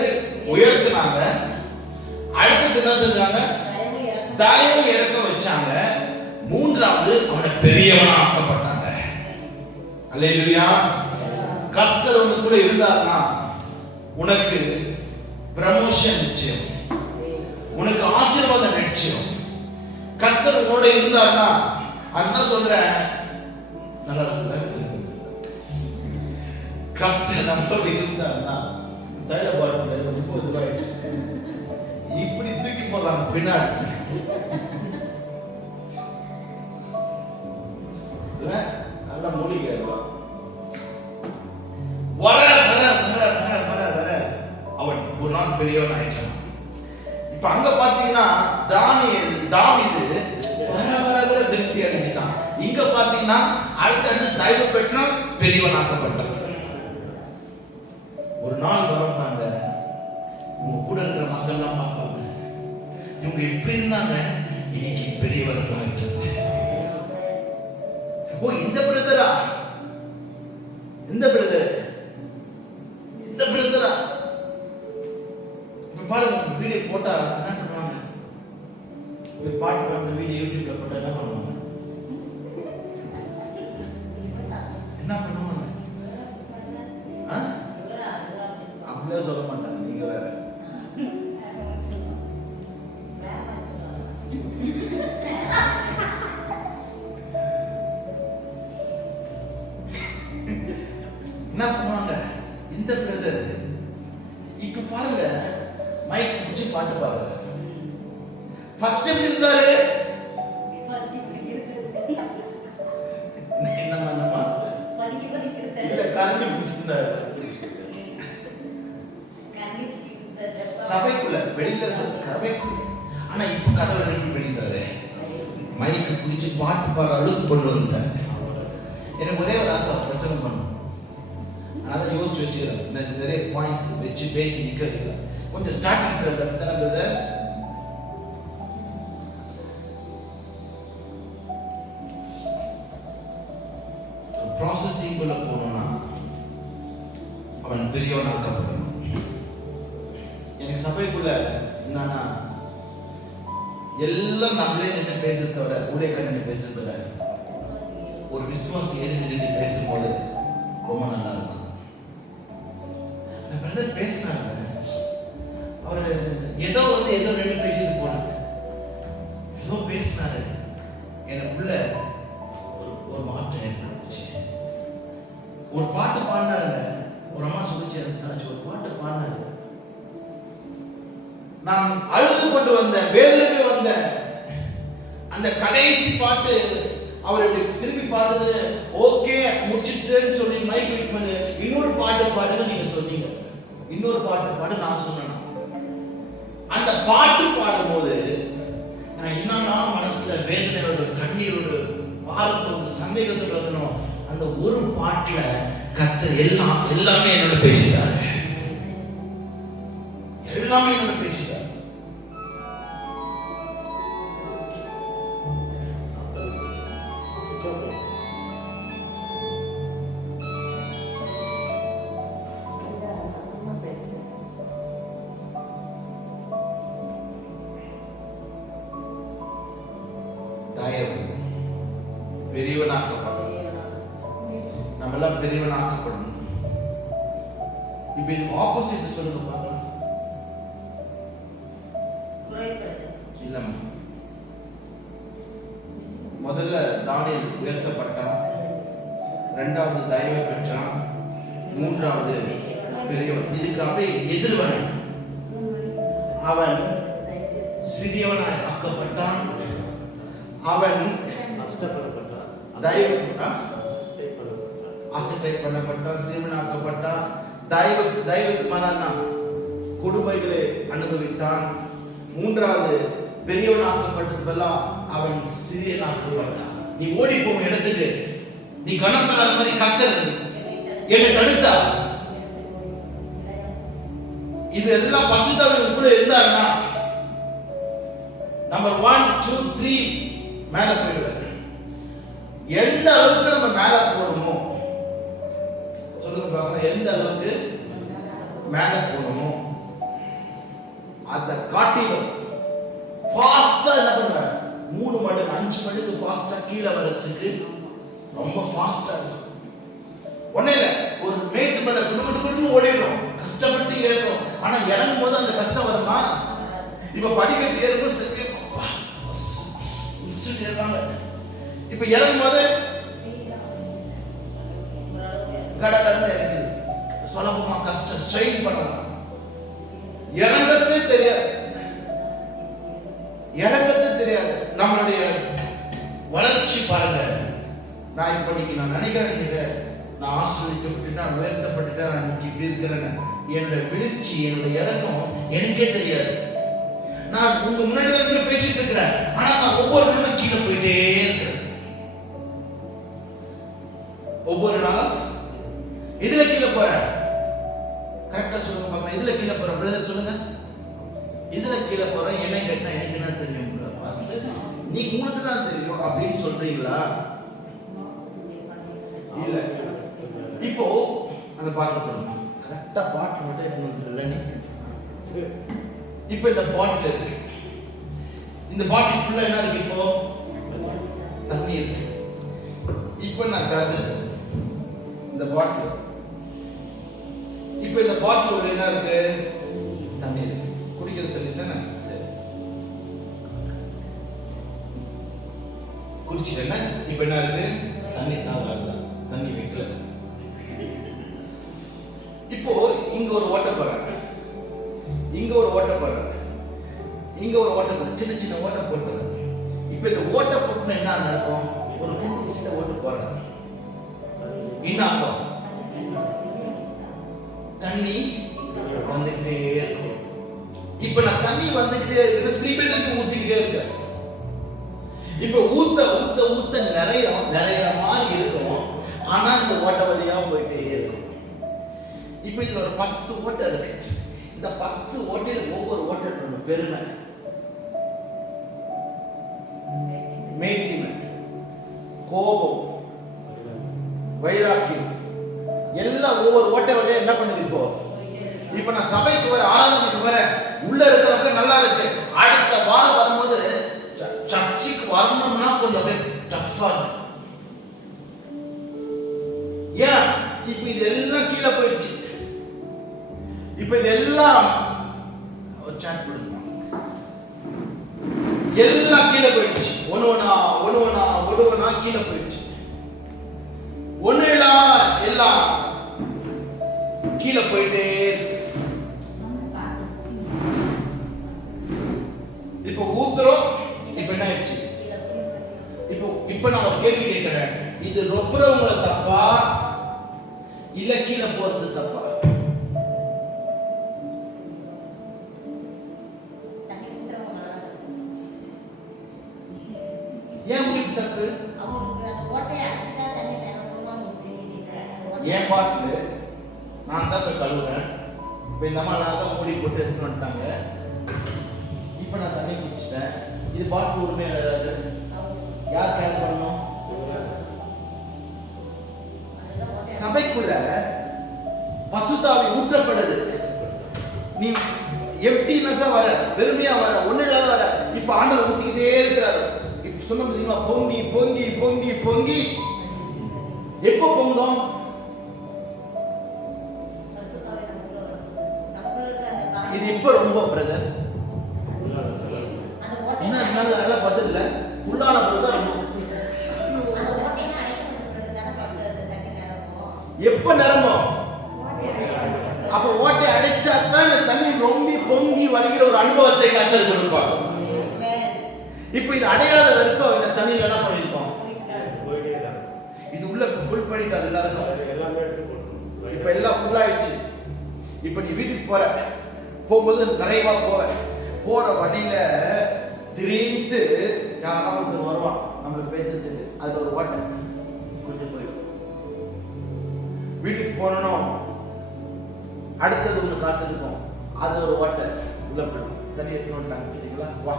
உயர்த்தினாங்க, அடுத்தது என்ன செஞ்சாங்க? தயவு இறக்க வச்சாங்க. மூன்றாவது அவனை பெரியவன் ஆக்கப்பட்டாங்க. அல்லேலூயா. கர்த்தர் உனக்குள்ள இருந்தார்னா உனக்கு ப்ரமோஷன் நிச்சயம், உனக்கு ஆசீர்வாதம் நிச்சயம். கர்த்தர் உன்னோட இருந்தார்னா அதான் சொல்றேன், நல்லா இருக்குல்ல? கர்த்தர் நம்மளோட இருந்தார்னா தைல பாட்டில 30 ரூபாய் இப்படி தூக்கி போடுறாங்க பின்னாடி. நல்லா மூலிகைலாம் வர வர வர வர வர வர அவன் ஒரு நாள் பெரியவன் ஆயிட்டான். இப்ப அங்க பாத்தீங்கன்னா தாவீது வர வர வர திருப்தி அடைஞ்சிட்டான். இங்க பாத்தீங்கன்னா அடுத்தடுத்து தயவு பெற்றான், பெரியவனாக்கப்பட்டான். ஒரு நாள் வரப்பாங்க, உங்க கூட இருக்கிற மக்கள்லாம் பார்ப்பாங்க, இவங்க எப்படி இருந்தாங்க, இன்னைக்கு பெரியவர்கள் ஆயிட்டாங்க. ஓ இந்த பிரதரா, இந்த பிரதர், இந்த பிரதரா. இப்ப பாருங்க, வீடியோ போட்டா என்ன பண்ணுவாங்க? ஒரு பாட்டு அந்த வீடியோ யூடியூப்ல போட்டா என்ன பண்ணுவாங்க? என்ன பண்ணுவாங்க? அப்படியே சொல்ல மாட்டாங்க. நீங்க வேற என்ன பண்ணுவாங்க? இந்த பிரதர் இப்ப பாருங்க, மைக் பிடிச்சி பாட்டு பாருங்க. ஃபர்ஸ்ட் எப்படி இருந்தாரு? என்னமா இல்ல கரண்டி பிடிச்சிருந்தாரு சபைக்குள்ள, வெளியில சபைக்குள்ள. ஆனா இப்ப கடவுள் எப்படி பண்ணிட்டாரு? மைக்கு பிடிச்சி பாட்டு பாடுற அளவுக்கு கொண்டு வந்துட்டாரு. எனக்கு ஒரே ஒரு ஆசை, பிரசங்கம் பண்ணணும். அதான் யோசிச்சு வச்சுக்கிறேன், நிறைய பாயிண்ட்ஸ் வச்சு பேசி நிற்கிறதுல கொஞ்சம் ஸ்டார்டிங் பிரதர் ப்ராசஸிங்குள்ள போனோம்னா அவன் பெரியவன் ஆக்கப்படணும். எனக்கு சபைக்குள்ள என்னன்னா எல்லாம் நம்மளே நின்று பேசுறத விட, ஊழியக்காரர் நின்று பேசுறத விட ஒரு விசுவாசி ஏறி நின்று பேசும்போது ரொம்ப நல்லா இருக்கும். அந்த பிரதர் பேசினாங்க, அவரு ஏதோ நின்று பேசிட்டு போனாங்க, ஏதோ பேசினாரு, எனக்குள்ள ஒரு மாற்றம் ஏற்படுச்சு. ஒரு பாட்டு பாடினாருங்க, ஒரு அம்மா சொல்லிச்சு சாட்சி, ஒரு பாட்டு பாடினாரு. நான் அழுது கொண்டு வந்தேன், வேதனைக்கு வந்தேன். அந்த கடைசி பாட்டு அவர் இப்படி திரும்பி பார்த்துட்டு ஓகே முடிச்சிட்டேன்னு சொல்லி மைக் வெயிட் பண்ணி இன்னொரு பாட்டு பாடுங்க நீங்க சொன்னீங்க. இன்னொரு பாட்டு பாடு நான் சொன்னேன். அந்த பாட்டு பாடும்போது நான் என்னன்னா மனசுல வேதனையோட, கண்ணீரோட, பாரத்தோட, சந்தேகத்தோட இருந்தோம். அந்த ஒரு பாட்டுல கர்த்தர் எல்லாமே என்னோட பேசிட்டாரு. எல்லாமே என்னோட பேசிட்டாரு. தயவு. பெரியவனாக்கப்படணும். நம்ம எல்லாம் பெரியவனாக்கப்படணும். இப்ப இது ஆப்போசிட் சொல்லுங்க பார்க்கலாம். இல்லம்மா, முதல்ல தானியேல் உயர்த்தப்பட்டான், இரண்டாவது தயவை பெற்றான், மூன்றாவது பெரியவன். இதுக்கு அப்படியே எதிர்வன். அவன் சிறியவனாய் ஆக்கப்பட்டான், அவன் அசட்டை பண்ணப்பட்டான், சிறுவனாக்கப்பட்டான். தயவுக்கு மரணா கொடுமைகளை அனுபவித்தான். மூன்றாவது பெரியவனாக்கப்பட்டதெல்லாம் அவன் சிறியனாக்கப்பட்டான். நீ ஓடி போகும் இடத்துக்கு நீ கனம் பெறாத மாதிரி கர்த்தர் என்னை தடுத்தா. இது எல்லாம் பரிசுத்தவான்கள் கூட இருந்தாருன்னா நம்பர் 1, 2, 3 மேல போயிடுவார். எந்த அளவுக்கு நம்ம மேல போகணுமோ சொல்லுங்க பார்க்கலாம். எந்த அளவுக்கு மேல போகணுமோ அந்த காட்டிலும் ஃபாஸ்டா என்ன பண்ணுவார்? 3 மடங்கு 5 மடங்கு ஃபாஸ்டா கீழே வரதுக்கு ரொம்ப ஃபாஸ்டா இருக்கும். ஒண்ணே இல்ல, ஒரு மேட்டு மேல குடுகுடுன்னு ஓடிடும், கஷ்டப்பட்டு ஏறுறோம். ஆனா இறங்கும் போது அந்த கஷ்டம் வருமா? இப்ப படிக்கட்டு ஏறும்போது ஏறுவாங்க. இப்ப இறங்கும் போது கடகடன்னு இறங்குது, சுலபமா கஷ்டம் ஸ்ட்ரெயின் பண்ணலாம். இறங்கத்தே தெரியாது, இறங்கத்தே தெரியாது. நம்மளுடைய வளர்ச்சி பாருங்க. நான் இப்படிக்கு நான் நினைக்கிறேன், நான் ஆசிரியப்பட்டு நான் உயர்த்தப்பட்டு நான் இப்படி இருக்கிறேன். என்னுடைய வீழ்ச்சி, என்னுடைய இறக்கம் எனக்கே தெரியாது. நான் உங்க முன்னாடி தான் பேசிட்டு இருக்கிறேன், ஆனா நான் ஒவ்வொரு நாளும் கீழே போயிட்டே இருக்கிறேன். ஒவ்வொரு நாளும் இதுல கீழே போறேன். கரெக்டா சொல்லுங்க பாக்கலாம். இதுல கீழே போறேன் பிரதர், சொல்லுங்க. இதுல கீழே போறேன். என்ன கேட்டா எனக்கு என்ன தெரியும்? நீ உங்களுக்கு தான் தெரியும் அப்படின்னு சொல்றீங்களா? இல்ல. இப்போ அந்த பாட்டில் போடுமா, கரெக்டா பாட்டில் மட்டும் இல்லை. இப்போ இந்த பாட்டில் இருக்கு, இந்த பாட்டில் ஃபுல்லா என்ன இருக்கு? இப்போ தண்ணி இருக்கு. இப்போ நான் தரது இந்த பாட்டில். இப்போ இந்த பாட்டில் உள்ள என்ன இருக்கு? தண்ணி இருக்கு. குடிக்கிற தண்ணி தானே? சரி, குடிச்சிட்டேன்னா இப்போ என்ன இருக்கு? தண்ணி தான் வருது, தண்ணி வைக்கல. இப்போ இங்க ஒரு ஓட்டை போடுறாங்க, இங்க ஒரு ஓட்டை போடுறாங்க, இங்க ஒரு ஓட்டை போடுற, சின்ன சின்ன ஓட்டை போட்டுறது. இப்போ இந்த ஓட்டை போட்டுனா என்ன நடக்கும்? ஒரு குண்டு சின்ன ஓட்டை போடுறாங்க, என்ன ஆகும்? தண்ணி வந்துகிட்டே இருக்கும். இப்ப நான் தண்ணி வந்துகிட்டே இருக்கு, திருப்பி திருப்பி ஊத்திக்கிட்டே இருக்கேன். இப்ப ஊத்த ஊத்த ஊத்த நிறைய மாதிரி இருக்கும், ஆனா இந்த ஓட்டை வழியா போயிட்டே இருக்கும். இப்ப இதுல ஒரு 10 ஓட்டை இருக்கு. இந்த 10 ஓட்டையில ஒவ்வொரு ஓட்டை பெருமை, மேட்டிமை, கோபம், வைராக்கியம் எல்லாம் ஒவ்வொரு ஓட்டை வழியா என்ன பண்ணுது? இப்ப நான் சபைக்கு வர, ஆராதனைக்கு வர, உள்ள இருக்கிறவங்க நல்லா இருக்கு. அடுத்த வாரம் வரும்போது சர்ச்சுக்கு வரணும்னா கொஞ்சம் அப்படியே டஃப்பா இருக்கு. ஏன்? இப்ப இது எல்லாம் கீழே போயிடுச்சு. இப்ப இதெல்லாம் சாட் பண்ணுங்க, எல்லாம் கீழே போயிடுச்சு. ஒண்ணு கீழே போயிடுச்சு. ஒண்ணு எல்லாம் கீழே போயிட்டே. இப்ப ஊத்துறோம். இப்ப என்ன ஆயிடுச்சு? இப்ப நான் ஒரு கேள்வி கேட்கிறேன், இது ரொப்புறவங்கள தப்பா இல்ல கீழே போறது தப்பா? ஏன் உங்களுக்கு தப்பு? ஏன் பாட்டு நான் தான் போய் கழுவுறேன். இப்ப இந்த அம்மா தான் மூடி போட்டு எடுத்துட்டு வந்துட்டாங்க. இப்ப நான் தண்ணி குடிச்சிட்டேன். இது பாட்டு உரிமையா ஏதாவது யார் கேர் பண்ணணும்? சபைக்குள்ள பசுத்தாவி ஊற்றப்படுது. நீ எம்டினஸா வர, வெறுமையா வர, ஒண்ணு இல்லாத வர. இப்ப ஆண்டவர் ஊத்திக்கிட்டே இருக்கிறாரு. இப்ப சொன்ன பார்த்தீங்களா? பொங்கி பொங்கி பொங்கி பொங்கி எப்போ பொங்கும்? இது இப்ப ரொம்ப பிரதர் நல்லா பதில் இல்ல. ஃபுல்லான பிறகு தான் ரொம்ப. எப்ப நிரம்பும்? அப்ப ஓட்டை அடைச்சா தான் இந்த தண்ணி ரொம்ப பொங்கி வடிகிற ஒரு அனுபவத்தை கர்த்தர் கொடுப்பார். இப்ப இது அடையாத வரைக்கும் இந்த தண்ணியில என்ன பண்ணிருக்கோம்? இது உள்ள ஃபுல் பண்ணிட்டாரு எல்லாருக்கும். இப்ப எல்லாம் ஃபுல் ஆயிடுச்சு. இப்ப நீ வீட்டுக்கு போற, போகும்போது நிறைவா போற வழியில திடீர்னு யாராவது வருவான் நம்மளுக்கு பேசுறதுக்கு. அது ஒரு ஓட்டை கொஞ்சம் போயிடும். வீட்டுக்கு போனோம், அடுத்தது ஒன்று காத்திருக்கும். அது ஒரு ஓட்டை உள்ள போயிடும். தண்ணி எடுத்துட்டாங்க சரிங்களா? வா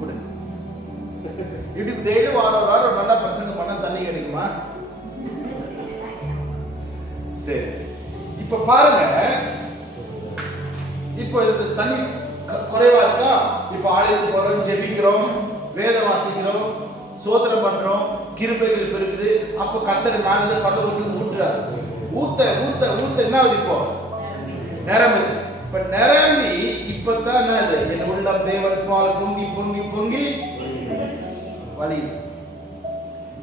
கொடு. இப்படி டெய்லி வாரம் நல்லா பசங்க பண்ண தண்ணி கிடைக்குமா? சரி, இப்ப பாருங்க. இப்போ இது தண்ணி குறைவா இருக்கா? இப்ப ஆலயத்துக்கு போறோம், ஜெபிக்கிறோம், வேத வாசிக்கிறோம், சோதனை பண்றோம், கிருபைகள் பெருகுது. அப்ப கர்த்தர் மேல பரலோகத்துக்கு ஊற்றுறாரு. ஊத்த ஊத்த ஊத்த என்ன ஆகுது? இப்போ நிரம்புது. இப்ப நிரம்பி இப்பதான் என்னது? என் உள்ளம் தேவன் பால் பொங்கி பொங்கி பொங்கி வலியுது.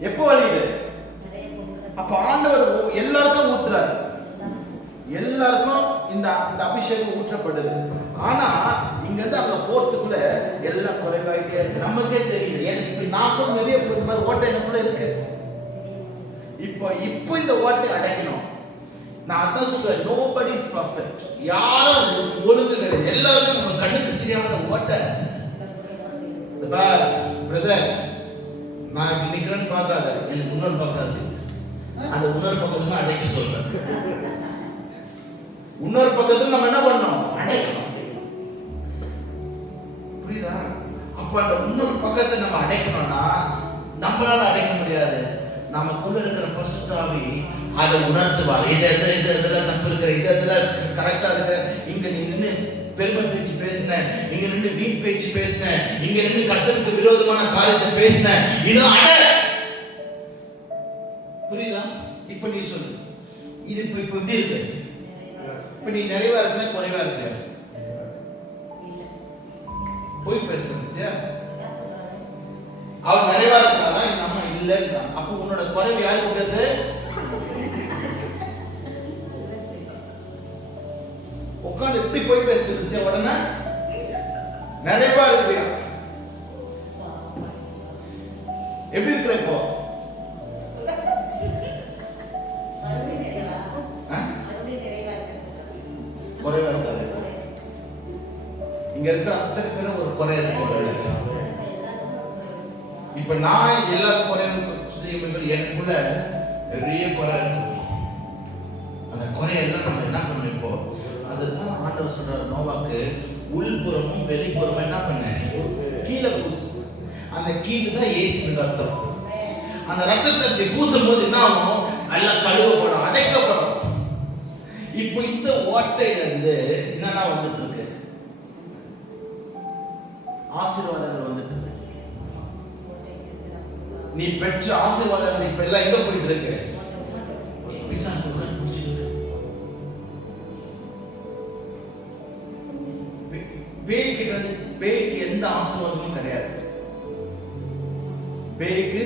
எப்போ வலியுது? அப்ப ஆண்டவர் எல்லாருக்கும் ஊத்துறாரு. எல்லாருக்கும் இந்த அபிஷேகம் ஊற்றப்படுது. ஆனா இங்க இருந்து அங்க போறதுக்குள்ள எல்லாம் குறைவாயிட்டே இருக்கு. நமக்கே தெரியல. எனக்கு இப்ப நான் கூட நிறைய இந்த மாதிரி ஓட்டை எனக்குள்ள இருக்கு. இப்போ இந்த ஓட்டை அடைக்கணும். நான் அதான் சொல்றேன், நோபடி இஸ் பர்ஃபெக்ட். யாரும் ஒழுங்கு கிடையாது. எல்லாருக்கும் நம்ம கண்ணுக்கு தெரியாத ஓட்டை. பிரதர், நான் நிக்கிறேன்னு பார்க்காத, எனக்கு இன்னொரு பக்கம் இருக்கு. அந்த இன்னொரு பக்கத்தை தான் அடைக்க சொல்றேன். இன்னொரு பக்கத்தை நம்ம என்ன பண்ணணும்? அடைக்கணும். புரியுதா? அப்ப அந்த இன்னொரு பக்கத்தை நம்ம அடைக்கணும்னா நம்மளால அடைக்க முடியாது. நமக்குள்ள இருக்கிற பரிசுத்த ஆவி அதை உணர்த்துவார். இதுல தப்பு இருக்கிற, இதுல கரெக்டா இருக்கிற. இங்க நீ நின்று பெருமை பேச்சு பேசின, இங்க நின்று வீண் பேச்சு பேசின, இங்க நின்று கர்த்தருக்கு விரோதமான காரியத்தை பேசின, இது அடை. புரியுதா? இப்ப நீ சொல்லு, இது இப்ப எப்படி இருக்கு? இப்ப நீ நிறைவா இருக்கிற, குறைவா இருக்கிற? போய் பேசுற. அவன் நிறைவா இருக்கிறாரா? இந்த அம்மா இல்லைன்றான். அப்ப உன்னோட குறைவு யாருக்கு தெரியுது? உட்காந்து எப்படி போய் பேசுறது? உடனே நிறைவா இருக்கிறியா? எப்படி இருக்கிற? இப்போ குறைவா இருக்காது. இங்க இருக்கிற அத்தனை பேரும் ஒரு குறை இருக்கு. இப்ப நான் எல்லாரும் குறைவு எனக்குள்ள நிறைய குறை இருக்கு. அந்த குறையெல்லாம் நம்ம என்ன பண்ணணும்? இப்போ அதுதான் ஆண்டவர் சொல்றாரு நோவாக்கு, உள்புறமும் வெளிப்புறமும் என்ன பண்ண? கீழே பூசு. அந்த கீழே தான் இயேசுவின் ரத்தம். அந்த ரத்தத்தை அப்படி பூசும் போது என்ன ஆகும்? எல்லாம் கழுவப்படும், அடைக்கப்படும். இப்போ இந்த ஓட்டையில இருந்து என்னன்னா வந்துட்டு இருக்கு? ஆசீர்வாதங்கள் வந்துட்டு இருக்கு. நீ பெற்ற ஆசீர்வாதங்கள் இப்ப எல்லாம் எங்க போயிட்டு இருக்கு? பிசாசு உடன் பிடிச்சிட்டு இருக்கு. பேய்க்கு எந்த ஆசீர்வாதமும் கிடையாது. பேய்க்கு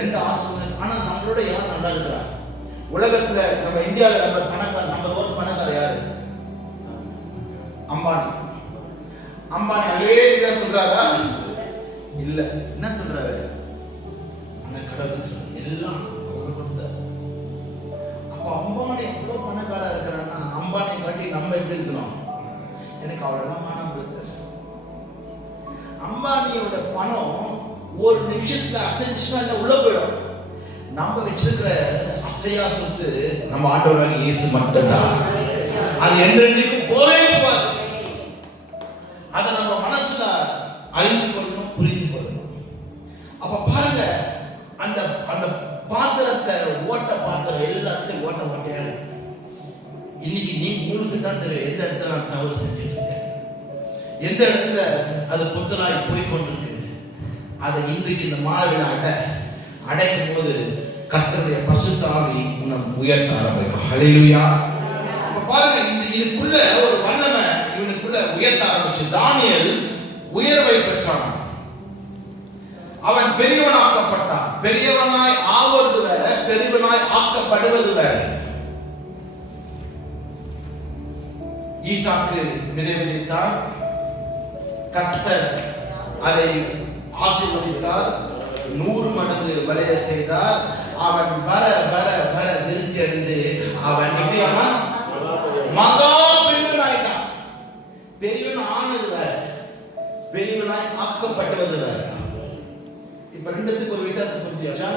எந்த ஆசீர்வாதம். ஆனா நம்மளோட யார் நல்லா இருக்கிறா? உலகத்துல நம்ம இந்தியாவில் நம்பர் பணக்கார, நம்பர் 1 பணக்கார யாரு? அம்பானி. அம்பானி அலேலியா சொல்றாரா? இல்ல. என்ன சொல்றாரு? அந்த கடவுள் சொல்ற எல்லாம் கொடுத்தார். அப்ப அம்பானி எவ்வளவு பணக்காரா இருக்கிறான்னா, அம்பானி காட்டி நம்ம எப்படி இருக்கணும்? எனக்கு அவ்வளவுதான் பணம் கொடுத்தார். அம்பானியோட பணம் ஒரு நிமிஷத்துல அசைச்சுன்னா உள்ள போயிடும். நம்ம வச்சிருக்கிற அசையா சொத்து நம்ம ஆண்டவராகிய இயேசு மட்டும்தான். அது என்றென்றைக்கும் போவே போகாது. அதை நம்ம மனசுல அறிந்து கொள்ளணும், புரிந்து கொள்ளணும். அப்ப பாருங்க, அந்த அந்த பாத்திரத்தை ஓட்ட பாத்திரம் எல்லாத்துலயும் ஓட்டையா இருக்கு. இன்னைக்கு நீ உங்களுக்கு தான் தெரியும் எந்த இடத்துல நான் தவறு செஞ்சுட்டு இருக்கேன், எந்த இடத்துல அது புத்தலாய் போய் கொண்டிருக்கு. அதை இன்றைக்கு இந்த மாலையில் அடைக்கும் போது கர்த்தருடைய பரிசுத்த ஆவி உன்னை உயர்த்த ஆரம்பிக்கும். ஹல்லேலூயா. இப்ப பாருங்க, இதுக்குள்ள ஒரு வல்லமை இவனுக்குள்ள உயர்த்த ஆரம்பிச்சு. தானியேல் உயர்வை பெற்றான். அவன் பெரியவனாக்கப்பட்டான். பெரியவனாய் ஆவது வேற, பெரியவனாய் ஆக்கப்படுவது வேற. ஈசாக்கு விதை விதைத்தார், கர்த்தர் அதை ஆசீர்வதித்தார், 100 மடங்கு விளைய செய்தார். அவன் வர வர வர விருத்தி அடைந்து அவன் எப்படியானா மகா பெரியவனாயிட்டான். பெரியவன் ஆனது வேற, பெரியவனாய் ஆக்கப்பட்டது வேற. இப்ப ரெண்டுத்துக்கு ஒரு வித்தியாசம் புரிஞ்சுச்சா?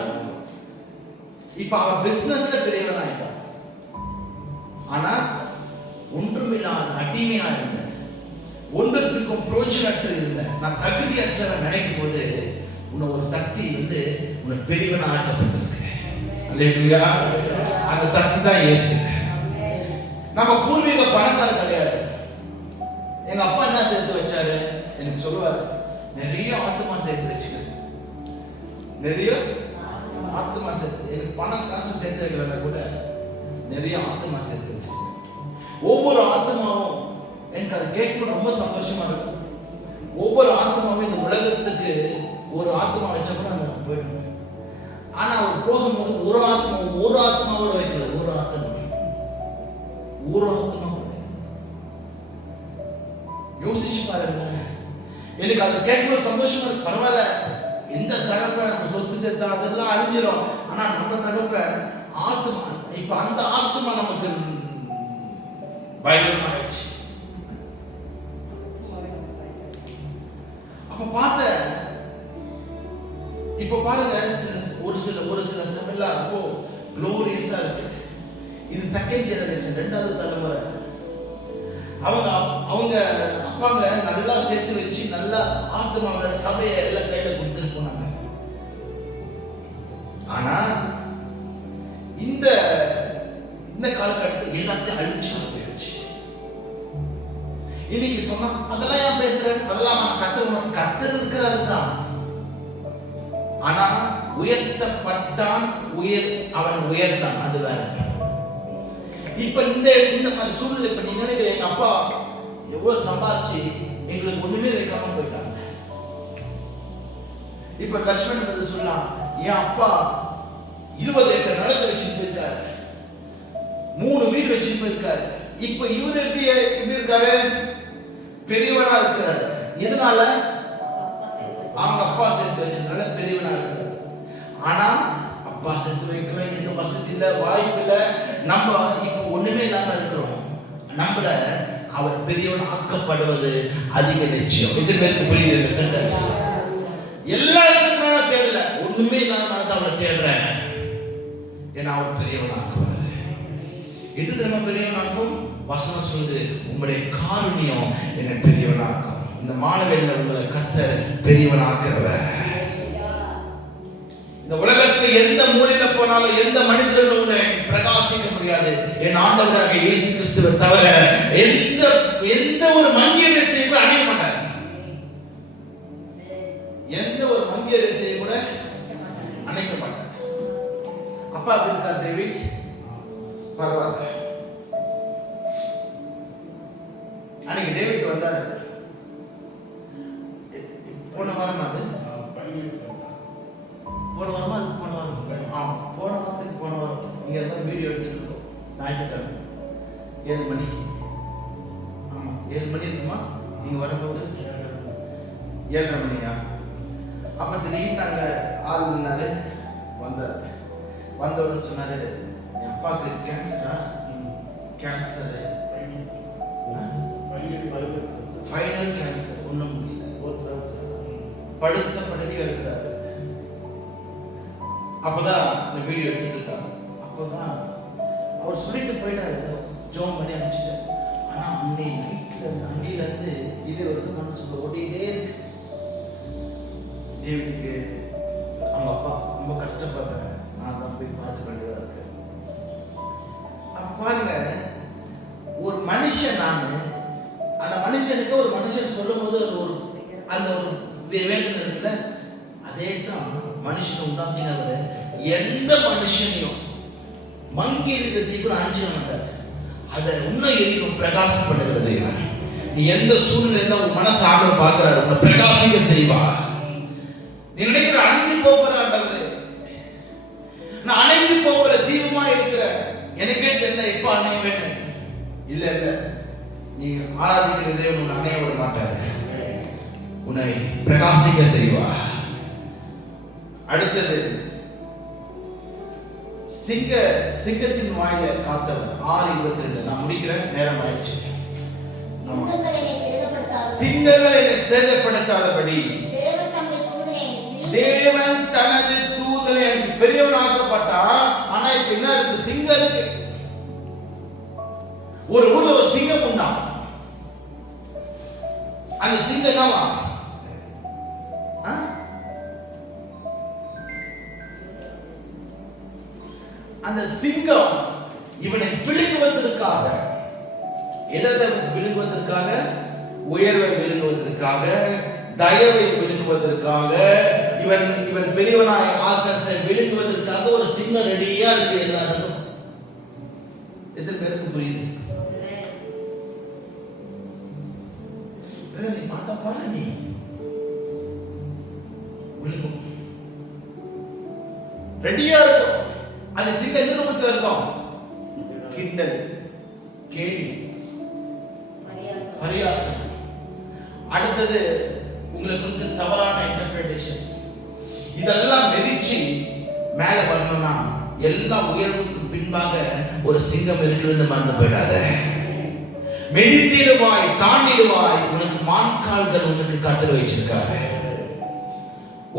இப்ப அவன் பிசினஸ்ல பெரியவனாயிட்டான். ஆனா ஒன்றுமில்லாத அடிமையா இருந்த, ஒன்றத்துக்கும் பிரோஜனற்று இருந்த, நான் தகுதியற்றவன் நினைக்கும் போது உன்னை ஒரு சக்தி உன்னை பெரியவனா ஆக்கப்பட்டிருக்கு. அல்லேலூயா. அந்த சக்தி தான் இயேசு. நம்ம பூர்வீக பணக்காரர் கிடையாது. எங்க அப்பா என்ன சேர்த்து வச்சாரு எனக்கு சொல்லுவாரு, நிறைய ஆத்துமா சேர்த்து வச்சுக்க, நிறைய ஆத்துமா சேர்த்து. எனக்கு பணம் காசு சேர்த்து வைக்கிறத கூட நிறைய ஆத்துமா சேர்த்து வச்சுக்க. ஒவ்வொரு ஆத்மாவும் எனக்கு அது கேட்கணும் ரொம்ப சந்தோஷமா இருக்கும். ஒவ்வொரு ஆத்மாவும் இந்த உலகத்துக்கு ஒரு ஆத்மா வச்ச கூட அங்க போயிடும். ஆனா அவர் போகும்போது ஒரு ஆத்மாவோட வைக்கல, ஒரு ஆத்மா யோசிச்சு பாருங்க. எனக்கு அது கேட்கணும் சந்தோஷமா இருக்கு. பரவாயில்ல, எந்த தகப்ப நம்ம சொத்து சேர்த்தா அதெல்லாம் அழிஞ்சிடும். ஆனா நம்ம தகப்ப ஆத்மா, இப்ப அந்த ஆத்மா நமக்கு பயமாயிடுச்சு. அப்ப பார்த்த இப்ப பாருங்க, ஒரு சில சமையலா ரொம்ப குளோரியஸா இருக்கு. இது செகண்ட் ஜெனரேஷன், 2வது தலைமுறை. அவங்க அப்பாங்க நல்லா சேர்த்து வச்சு நல்லா ஆத்மாவை சபையை எல்லாம் கையில கொடுத்துட்டு போனாங்க. ஆனா இந்த காலகட்டத்தில் எல்லாத்தையும் அழிச்சு போயிடுச்சு. இன்னைக்கு சொன்னா அதெல்லாம் ஏன் பேசுறேன், அதெல்லாம் கர்த்தர் இருக்கிறாரு தான். ஆனா உயர்த்தப்பட்டான், அவன் உயர்ந்தான், அது வேற. இப்ப இந்த மாதிரி சூழ்நிலை, இப்ப நீங்க நினைக்கிற எங்க அப்பா எவ்வளவு சம்பாதிச்சு எங்களுக்கு ஒண்ணுமே வைக்காம போயிட்டாங்க. இப்ப லட்சுமணன் சொல்லலாம், என் அப்பா 20 ஏக்கர் நிலத்தை வச்சுட்டு போயிருக்காரு, 3 வீடு வச்சுட்டு போயிருக்காரு. இப்ப இவர் எப்படி இருக்காரு? பெரியவனா இருக்காரு. எதனால? அவங்க அப்பா சேர்த்து வச்சதுனால பெரியவனா இருக்காரு. ஆனா அப்பா சேர்த்து வைக்கல, எந்த வசதி இல்ல, வாய்ப்பு இல்ல. நம்ம இப்ப ஒண்ணுமே இல்லாம இருக்கிறோம். நம்மள அவர் பெரியவன் ஆக்கப்படுவது அதிக நிச்சயம். இது பேருக்கு புரியுது இந்த சென்டென்ஸ்? எல்லா இடத்துனால தேடல, ஒண்ணுமே இல்லாதனால தான் அவளை தேடுறேன். ஏன்னா அவர் பெரியவன் ஆக்குவார். எது நம்ம பெரியவனாக்கும்? வசனம் சொல்லுது, உங்களுடைய காருண்யம் என்னை பெரியவனாக்கும். இந்த மாணவர்களை உங்களை கர்த்தர் பெரியவனாக்குறவர். இந்த உலகத்துல எந்த மூலையில போனாலும் எந்த மனிதர்களும் உன்னை பிரகாசிக்க முடியாது. என் ஆண்டவராக இயேசு கிறிஸ்துவை தவிர எந்த ஒரு மங்கியத்தையும் கூட அணைக்க மாட்டார். எந்த ஒரு மங்கியத்தையும் கூட அணைக்க மாட்டார். அப்பா அப்படி இருக்கார் டேவிட், பரவாயில்ல. அன்னைக்கு டேவிட் வந்தாரு, போன வாரம் அது போன வாரம் இங்க இருந்தா வீடியோ எடுத்துட்டு இருக்கோம். ஞாயிற்றுக்கிழமை 7 மணிக்கு, ஆமா 7 மணி இருக்குமா நீங்க வரும்போது? 7:30 மணியா? அப்ப திடீர்னு நாங்க ஆள் நின்னாரு, வந்தவுடனே சொன்னாரு, என் அப்பாவுக்கு கேன்சரா? கேன்சரு, ஃபைனல் கேன்சர், ஒண்ணும் முடியல, படுத்த படுக்கையா இருக்கிறாரு. அப்பதான் இந்த வீடியோ எடுத்துட்டு இருக்காங்க. அப்பதான் அவர் சொல்லிட்டு போயிட்டாரு, ஜோம் பண்ணி அனுப்பிச்சிட்டாரு. ஆனா அன்னையில இருந்து இது வரைக்கும் மனசுக்குள்ள ஓடிட்டே இருக்கு. டேவிட்க்கு அவங்க அப்பா ரொம்ப கஷ்டப்படுறாங்க, நான் தான் போய் பார்த்து வேண்டியதா இருக்கு. அப்ப பாருங்க, ஒரு மனுஷன், அந்த மனுஷனுக்கு ஒரு மனுஷன் சொல்லும் போது அந்த ஒரு வேதனை இருக்குல்ல, அதே தான் மனுஷனை உண்டாக்கினவர் எந்த மனுஷனையும் மங்கி இருக்கிறதை கூட அழிச்சிட மாட்டார். அதை இன்னும் எரியும் பிரகாசப்படுகிறது. நீ எந்த சூழ்நிலை இருந்தா உன் மனசு ஆண்டவர் பார்க்கிறாரு, உன்னை பிரகாசிக்க செய்வார். நீ நினைக்கிற அழிஞ்சு போகிற ஆண்டவர், நான் அணைந்து போகிற தீவிரமா இருக்கிற எனக்கே தெரியல எப்ப அணைய வேண்டும். இல்ல இல்ல, நீ ஆராதிக்கிற தேவன் உன்னை அணைய விட மாட்டாரு, உன்னை பிரகாசிக்க செய்வார். அடுத்தது சிங்கத்தின் வாயில காத்தவர் 6:22. நான் முடிக்கிறேன், நேரம் ஆயிடுச்சு. சிங்கங்கள் என்னை சேதப்படுத்தாதபடி தேவன் தனது தூதனை பெரியவனாக்கப்பட்டா. ஆனா இப்ப என்ன இருக்கு? சிங்கம் இருக்கு. ஒரு ஊர்ல ஒரு சிங்கம் உண்டா. அந்த சிங்கம் என்னவா? அந்த சிங்கம் இவனை விழுங்குவதற்காக, எதை விழுங்குவதற்காக? உயர்வை விழுங்குவதற்காக, தயவை விழுங்குவதற்காக, இவன் பெரியவனாய் ஆக்கத்தை விழுங்குவதற்காக ஒரு சிங்கம் ரெடியா இருக்கு எல்லாருக்கும். எத்தனை பேருக்கு புரியுது? நீ பாட்டா பாரு, நீ விழுங்கும் ரெடியா இருக்கும். அந்த சிங்கம் எந்த ரூபத்தில் இருக்கும்? கிண்டல், கேலி, பரியாசம். அடுத்தது உங்களுக்கு குறித்து தவறான இன்டர்பிரேஷன். இதெல்லாம் மிதிச்சு மேல வரணும்னா எல்லா உயர்வுக்கு பின்பாக ஒரு சிங்கம் இருக்கிறது மறந்து போயிடாத. மிதித்திடுவாய், தாண்டிடுவாய். உனக்கு மான்கால்கள் உனக்கு கத்தர் வச்சிருக்காரு.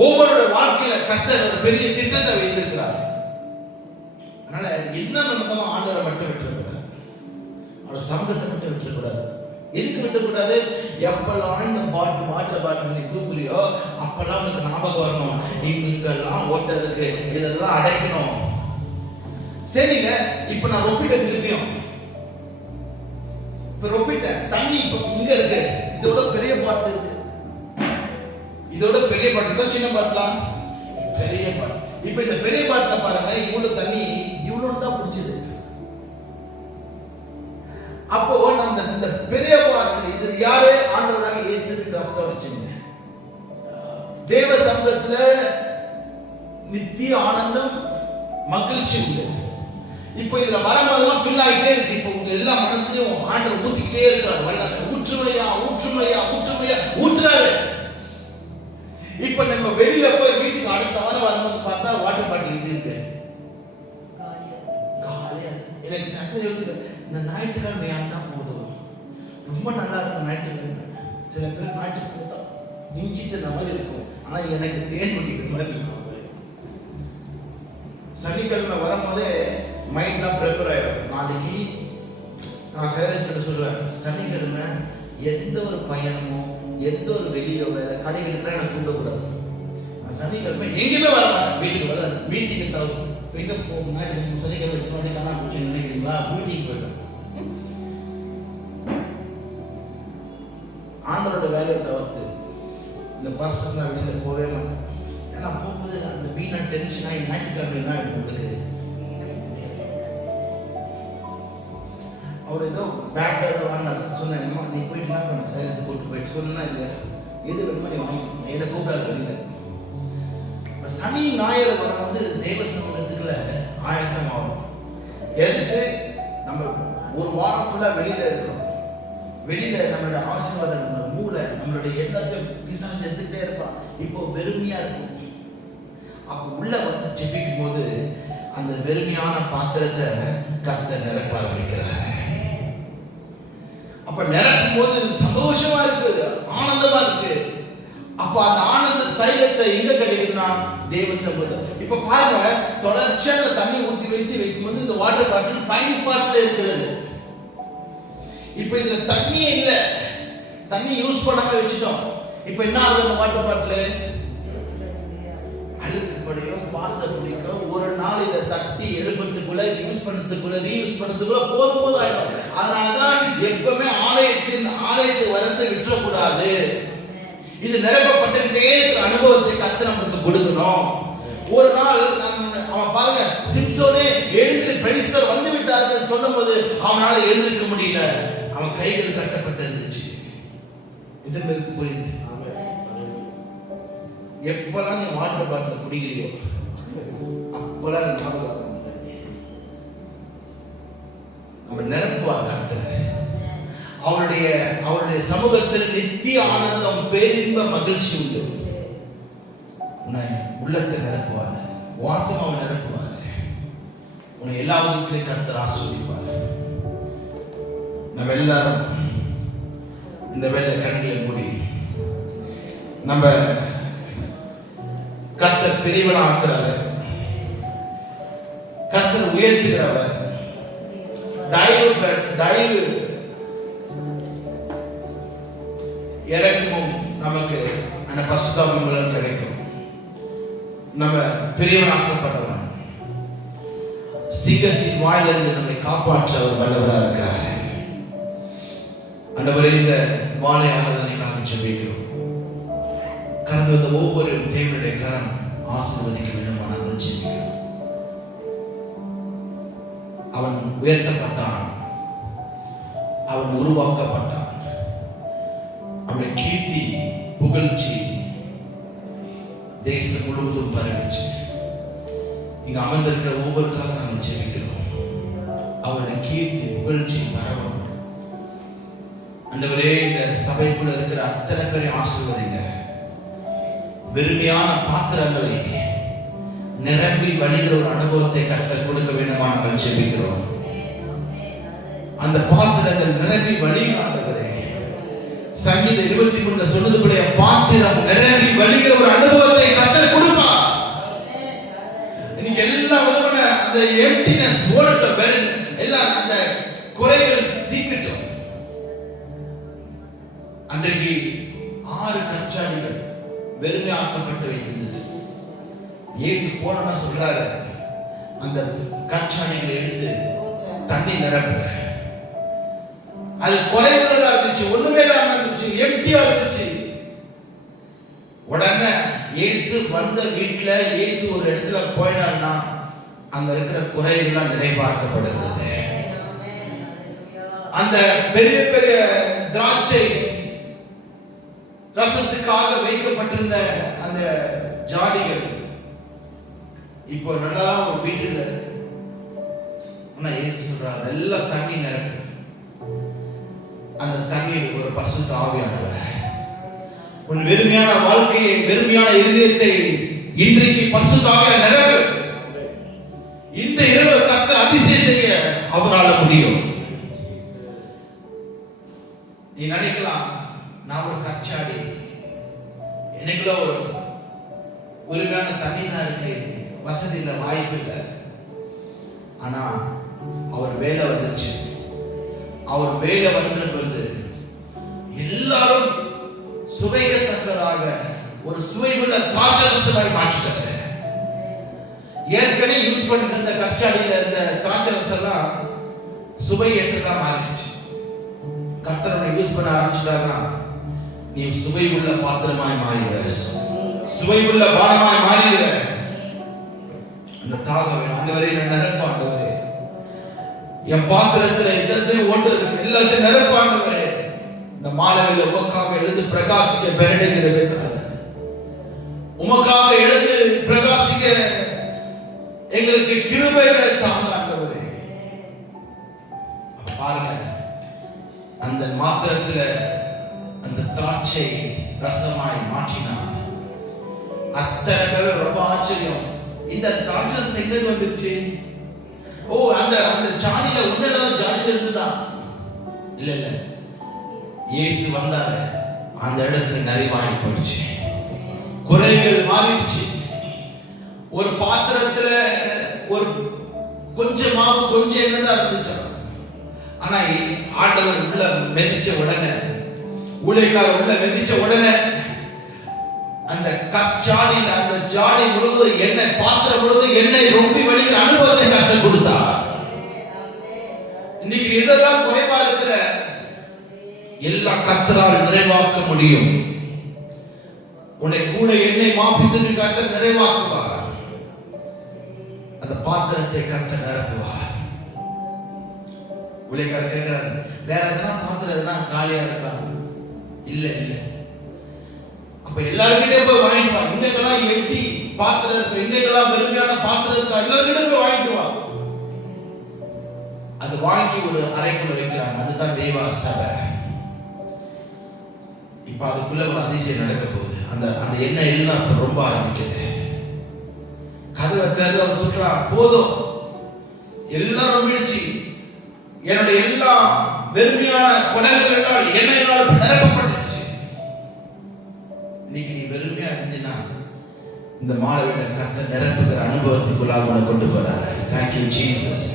ஒவ்வொரு வாழ்க்கையில கத்தர் ஒரு பெரிய திட்டத்தை வைத்திருக்கிறார். அதனால என்ன நடந்தாலும் ஆண்டவரை மட்டும் விட்டுறக்கூடாது, அவரோட சமூகத்தை மட்டும் விட்டுறக்கூடாது. எதுக்கு விட்டுக்கூடாது? எப்பெல்லாம் இந்த வாட்டர் பாட்டில் நீ தூக்குறியோ அப்பெல்லாம் உனக்கு ஞாபகம் வரணும், இங்கெல்லாம் ஓட்ட இருக்கு, இதெல்லாம் அடைக்கணும். சரிங்க, இப்ப நான் ரொப்பிட்டேன் திருப்பியும். இப்ப ரொப்பிட்டேன், தண்ணி இப்ப இங்க இருக்கு, இதோட பெரிய பாட்டில் இருக்கு. இதோட பெரிய பாட்டில் தான் சின்ன பாட்டிலா? பெரிய பாட்டில். இப்ப இந்த பெரிய பாட்டில பாருங்க, இவ்வளவு தண்ணி இவ்வளவு தான் பிடிச்சது. அப்போ நம்ம இந்த பெரிய பாட்டில், இது யாரு? ஆண்டவராக இயேசுவின் ரத்தம் வச்சுங்க. தேவ சமூகத்துல நித்திய ஆனந்தம், மகிழ்ச்சி உண்டு. இப்போ இதுல வரும்போதெல்லாம் ஃபில் ஆகிட்டே இருக்கு. இப்போ உங்க எல்லா மனசுலயும் ஆண்டவர் ஊத்திக்கிட்டே இருக்கிறார். வல்லமை ஊற்றுமையா ஊற்றுமையா ஊற்றுமையா ஊற்றுறாரு. இப்ப நம்ம வெளியில போய் வீட்டுக்கு அடுத்த வாரம் வரும்போது பார்த்தா வாட்டர் பாட்டில் இப்படி இருக்கு, காலியா. எனக்கு சட்ட யோசிக்க, இந்த ஞாயிற்றுக்கிழமை ஏன் தான் போதும், ரொம்ப நல்லா இருக்கும் ஞாயிற்றுக்கிழமை. சில பேர் ஞாயிற்றுக்கிழமை தான் இஞ்சித்த மாதிரி இருக்கும், ஆனா எனக்கு தேன் குடிக்கிற மாதிரி இருக்கும். சனிக்கிழமை வரும்போதே மைண்ட்லாம் ப்ரிப்பேர் ஆயிடும். நாளைக்கு நான் சேரஸ்கிட்ட சொல்லுவேன், சனிக்கிழமை எந்த ஒரு பயணமோ எந்த ஒரு வெளியோ கடைகளுக்கு எனக்கு கூப்பிடக்கூடாது. நான் சனிக்கிழமை எங்கேயுமே வர மாட்டேன். வீட்டுக்கு வர மீட்டிங்கு தவிர்த்து எங்க போகும். சனிக்கிழமை முன்னாடி காணா போச்சு நினைக்கிறீங்களா? மீட்டிங் போயிடும். ஆண்டவரோட வேலையை தவிர்த்து இந்த பர்சன் நான் வெளியில போகவே மாட்டேன். ஏன்னா போகும்போது அந்த வீணா டென்ஷன் ஆகி ஞாயிற்றுக்கிழமைனா உங்களுக்கு அவர் ஏதோ பேட் ஏதோ வாங்கினார். சொன்னேன், நீ போயிட்டு என்ன பண்ண, சைலன்ஸ் போட்டு போயிட்டு சொன்னா இல்லையா, எது வேணுமா நீ வாங்கி என்னை கூப்பிடாது வெளியில. சனி ஞாயிறு வரும்போது தேவ சமூகத்துக்குள்ள ஆயத்தம் ஆகும். எதுக்கு? நம்ம ஒரு வாரம் ஃபுல்லா வெளியில இருக்கிறோம். வெளியில நம்மளோட ஆசீர்வாதம், நம்ம மூளை, நம்மளுடைய எல்லாத்தையும் பிசாசு எடுத்துக்கிட்டே இருப்பான். இப்போ வெறுமையா இருக்கும். அப்போ உள்ள வந்து ஜெபிக்கும் போது அந்த வெறுமையான பாத்திரத்தை கர்த்தர் நிரப்ப ஆரம்பிக்கிறார். அப்ப நிரப்பும் போது சந்தோஷமா இருக்கு, ஆனந்தமா இருக்கு. அப்ப அந்த ஆனந்த தைலத்தை எங்க கிடைக்குதுன்னா தேவ சமூகம். இப்ப பாருங்க, தொடர்ச்சியாக தண்ணி ஊற்றி வைக்கும்போது இந்த வாட்டர் பாட்டில் பயன்பாட்டில் இருக்கிறது. இப்ப இதுல தண்ணியே இல்ல, தண்ணி யூஸ் பண்ணாம வச்சுட்டோம். இப்ப என்ன ஆகுது? அந்த வாட்டர் பாட்டில் அழுக்கு படியும், வாசல் பிடிக்கும். ஒரு நாள் இதை தட்டி எழுபத்துக்குள்ள யூஸ் பண்ணதுக்குள்ள ரீயூஸ் பண்ணதுக்குள்ள போதும் ஆயிடும். அதனாலதான் எப்பவுமே ஆலயத்தை வரத்தை விட்டுறக்கூடாது. இது நிரப்பப்பட்டுக்கிட்டே இருக்கிற அனுபவத்தை கர்த்தர் நமக்கு கொடுக்கணும். ஒரு நாள் அவன் பாருங்க, சிம்சோனே எழுந்து பெலிஸ்தர் வந்து விட்டார்கள் சொல்லும்போது அவனால எழுந்திருக்க முடியல. அவன் கைகள் கட்டப்பட்டு இருந்துச்சு. இதற்கு புரியுது? எப்பெல்லாம் நீ வாட்டர் பாட்டில் குடிக்கிறியோ அப்பெல்லாம் ஞாபகம் நம்ம நிரப்புவார் கர்த்தர். அவருடைய சமூகத்தில் நித்திய ஆனந்தம், பேரின்ப மகிழ்ச்சி உண்டு. உன்னை உள்ளத்தை நிரப்புவார், வார்த்தமாவை நிரப்புவார், உன்னை எல்லா விதத்திலையும் கர்த்தர் ஆசீர்வதிப்பார். நம்ம எல்லாரும் இந்த வேலை கண்களை மூடி நம்ம கர்த்தர் பெரியவனாக்குறாரு, கர்த்தர் உயர்த்துகிறவர். தயவு இறக்கமும் நமக்கு அந்த பரிசுத்தாவின் கிடைக்கும். நம்ம பெரியவனாக்கப்பட்டவன், சிங்கத்தின் வாயிலிருந்து நம்மை காப்பாற்ற அவர் வல்லவராக இருக்கிறார். ஆண்டவரே, இந்த வாழை ஆராதனைக்காக ஜெபிக்கிறோம். கடந்து வந்த ஒவ்வொரு தேவனுடைய கரம் ஆசீர்வதிக்க வேண்டுமா நாங்கள் ஜெபிக்கிறோம். அவன் உயர்த்தப்பட்டான், அவன் உருவாக்கப்பட்டான். அவனுடைய கீர்த்தி புகழ்ச்சி தேசம் முழுவதும் பரவிச்சு. இங்க அமர்ந்திருக்கிற ஒவ்வொருக்காக நாங்கள் ஜெபிக்கிறோம். அவருடைய கீர்த்தி புகழ்ச்சி பரவும். ஆண்டவரே, இந்த சபைக்குள்ள இருக்கிற அத்தனை பேரை ஆசீர்வதிங்க. வெறுமையான பாத்திரங்களை நிரம்பி வழிகிற ஒரு அனுபவத்தை கர்த்தர் கொடுக்க வேண்டுமா நாங்கள் ஜெபிக்கிறோம். அந்த பாத்திரங்கள் நிரம்பி வழியும். ஆண்டவரே, சங்கீத 23 சொன்னதுபடியே பாத்திரம் நிரம்பி வழிகிற ஒரு அனுபவத்தை கர்த்தர் கொடுப்பார். இன்னைக்கு எல்லா விதமான அந்த எம்டினஸ் ஓடட்டும், எல்லாம் அந்த குறைகள் தீக்கட்டும். அன்றைக்கு 6 கற்சாடிகள் வெறுமையாக்கப்பட்டு வைத்திருந்தது. இயேசு போனா சொல்றாரு, அந்த கற்சாடிகளை எடுத்து தண்ணி நிரப்பு. அது குறைவுள்ளதா இருந்துச்சு, ஒண்ணுமே இல்லாம இருந்துச்சு, எம்டியா இருந்துச்சு. உடனே இயேசு வந்த வீட்டுல இயேசு ஒரு இடத்துல போயினார்னா அங்க இருக்கிற குறைகள்லாம் நிறைவாக்கப்படுகிறது. அந்த பெரிய பெரிய திராட்சை ரசத்துக்காக வைக்கப்பட்டிருந்த அந்த ஜாடிகள் இப்போ நல்லதான் ஒரு வீட்டுல இருக்கு. ஆனா இயேசு சொல்றாரு, அதெல்லாம் தண்ணி நிரப்பு. அந்த தண்ணீர் ஒரு பரிசுத்த ஆவியானவர் உன் வெறுமையான வாழ்க்கையை, வெறுமையான இதயத்தை இன்றைக்கு பரிசுத்த ஆவியால் நிரப்பு. இந்த இரவு கர்த்தர் அதிசயம் செய்ய அவரால் முடியும். நீ நினைக்கலாம், நான் ஒரு கற்சாடி, எனக்குள்ள ஒரு உரிமையான தண்ணி தான் இருக்கு, வசதி இல்லை, வாய்ப்பு இல்லை. ஆனா அவர் வேலை வந்துச்சு. அவர் வேலை வந்த பொழுது எல்லாரும் சுவைக்கத்தக்கதாக ஒரு சுவையுள்ள திராட்சரசமாய் மாற்றிட்டாங்க. ஏற்கனவே யூஸ் பண்ணிட்டு இருந்த கற்சாடியில இருந்த திராட்சரசெல்லாம் சுவை எட்டுதான் மாறிடுச்சு. கர்த்தரை யூஸ் பண்ண ஆரம்பிச்சுட்டாங்கன்னா நீ சுவை உள்ள பாத்திரமாய் மாறிடுவ, சுவை உள்ள பானமாய் மாறிடுவ. அந்த தாகம் ஆண்டவரே, நான் நிரப்பாண்டவரே, என் பாத்திரத்துல எல்லாத்தையும் ஓட்டு இருக்கு, எல்லாத்தையும் நிரப்பாண்டவரே. இந்த மாலையில உமக்காக எழுந்து பிரகாசிக்க பெருடுகிற உமக்காக எழுந்து பிரகாசிக்க எங்களுக்கு கிருபைகளை தாங்க ஆண்டவரே. பாருங்க, அந்த மாத்திரத்துல அந்த திராட்சை ரசமாய் மாற்றினார். அத்தனை பேர் ரொம்ப ஆச்சரியம், இந்த திராட்சை செங்கல் வந்துருச்சு. ஓ, அந்த அந்த ஜாடியில உன்னதான் ஜாடியில இருந்துதான் இல்ல இல்ல, இயேசு வந்தாரு, அந்த இடத்துல நிறைவாகி போயிடுச்சு, குறைகள் மாறிடுச்சு. ஒரு பாத்திரத்துல ஒரு கொஞ்சம் மாவு கொஞ்சம் என்னதான் இருந்துச்சு. ஆனா ஆண்டவர் உள்ள மெதிச்ச உடனே, ஊழியக்காரர் உள்ள மெதிச்ச உடனே அந்த கற்சாடியில் அந்த ஜாடி முழுவதும் எண்ணெய், பாத்திரம் முழுவதும் எண்ணெய் ரொம்பி வழிகிற அனுபவத்தை கர்த்தர் கொடுத்தார். இன்னைக்கு இதெல்லாம் குறைவா இருக்கிற எல்லாம் கர்த்தரால் நிறைவாக்க முடியும். உன்னை கூட எண்ணெய் மாப்பித்து கர்த்தர் நிறைவாக்குவார். அந்த பாத்திரத்தை கர்த்தர் நிரப்புவார். ஊழியக்காரர் கேட்கிறார், வேற எதனா பாத்திரம் எதனா காலியா இருக்கா? இல்ல இல்ல. அப்ப எல்லாருக்கிட்டே போய் வாங்கிட்டு வா. இன்னைக்கெல்லாம் எட்டி பாத்திரம் இருக்கு, இன்னைக்கெல்லாம் வெறுமையான பாத்திரம் இருக்கா, எல்லாருக்கிட்ட போய் வாங்கிட்டு வா. அது வாங்கி ஒரு அறைக்குள்ள வைக்கிறாங்க. அதுதான் தேவ சபை. இப்ப அதுக்குள்ள ஒரு அதிசயம் நடக்க போகுது. அந்த அந்த எண்ணெய் எல்லாம் இப்ப ரொம்ப ஆரம்பிக்குது. கதவை திறந்து அவர் சொல்றார், போதும் எல்லாரும் விடுச்சு, என்னுடைய எல்லா வெறுமையான குடங்கள் எல்லாம் எண்ணெயினால் நிரப்பப்பட்டுச்சு. இன்னைக்கு நீ வெறுமையா இருந்தீன்னா இந்த மாலை கர்த்தர் நிரப்புகிற அனுபவத்துக்குள்ளாக உன்னை கொண்டு போறாரு. Thank you Jesus.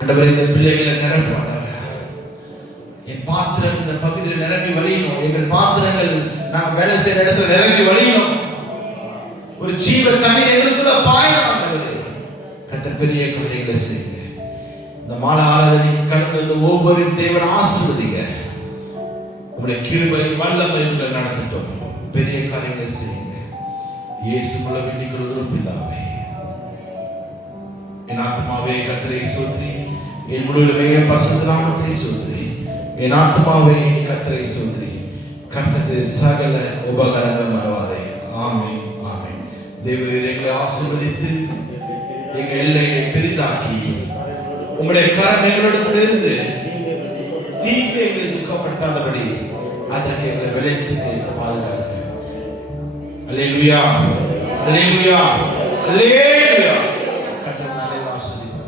ஆண்டவரே, இந்த பிள்ளைகளை நிரப்ப மாட்டாங்க. என் பாத்திரம் இந்த பகுதியில் நிரம்பி வழியணும். எங்கள் பாத்திரங்கள் நாங்கள் வேலை செய்யற இடத்துல நிரம்பி வழியணும். ஒரு ஜீவ தண்ணீர் எங்களுக்குள்ள பாயணும். ஆண்டவரே, கர்த்தர் பெரிய காரியங்களை செய்யுங்க. இந்த மாலை ஆராதனைக்கு கடந்து வந்து ஒவ்வொரு தேவன் ஆசீர்வதிங்க. உங்களுடைய கிருபை வல்லமை உங்களை நடத்தட்டும். பெரிய காரியங்களை செய்யுங்க. இயேசு மூலம் வேண்டிக் கொள்கிறோம் பிதாவே. என் ஆத்மாவே கர்த்தரை ஸ்தோத்திரி, என் முழுவதுமே பரிசுத்த நாமத்தை ஸ்தோத்திரி. என் ஆத்மாவே கர்த்தரை ஸ்தோத்திரி, கர்த்தருடைய சகல உபகாரங்கள் மறவாதே. ஆமென், ஆமென். தேவரீர் எங்களை ஆசீர்வதித்து எங்க எல்லையை பெரிதாக்கி உங்களுடைய கரம் எங்களோடு கூட இருந்து தீங்கு எங்களை துக்கப்படுத்தாதபடி அதற்கு எங்களை விளைத்து பாதுகாத்து. அல்லேலூயா, அல்லேலூயா, அல்லேலூயா. கர்த்தர் உங்களை ஆசீர்வதிப்பார்.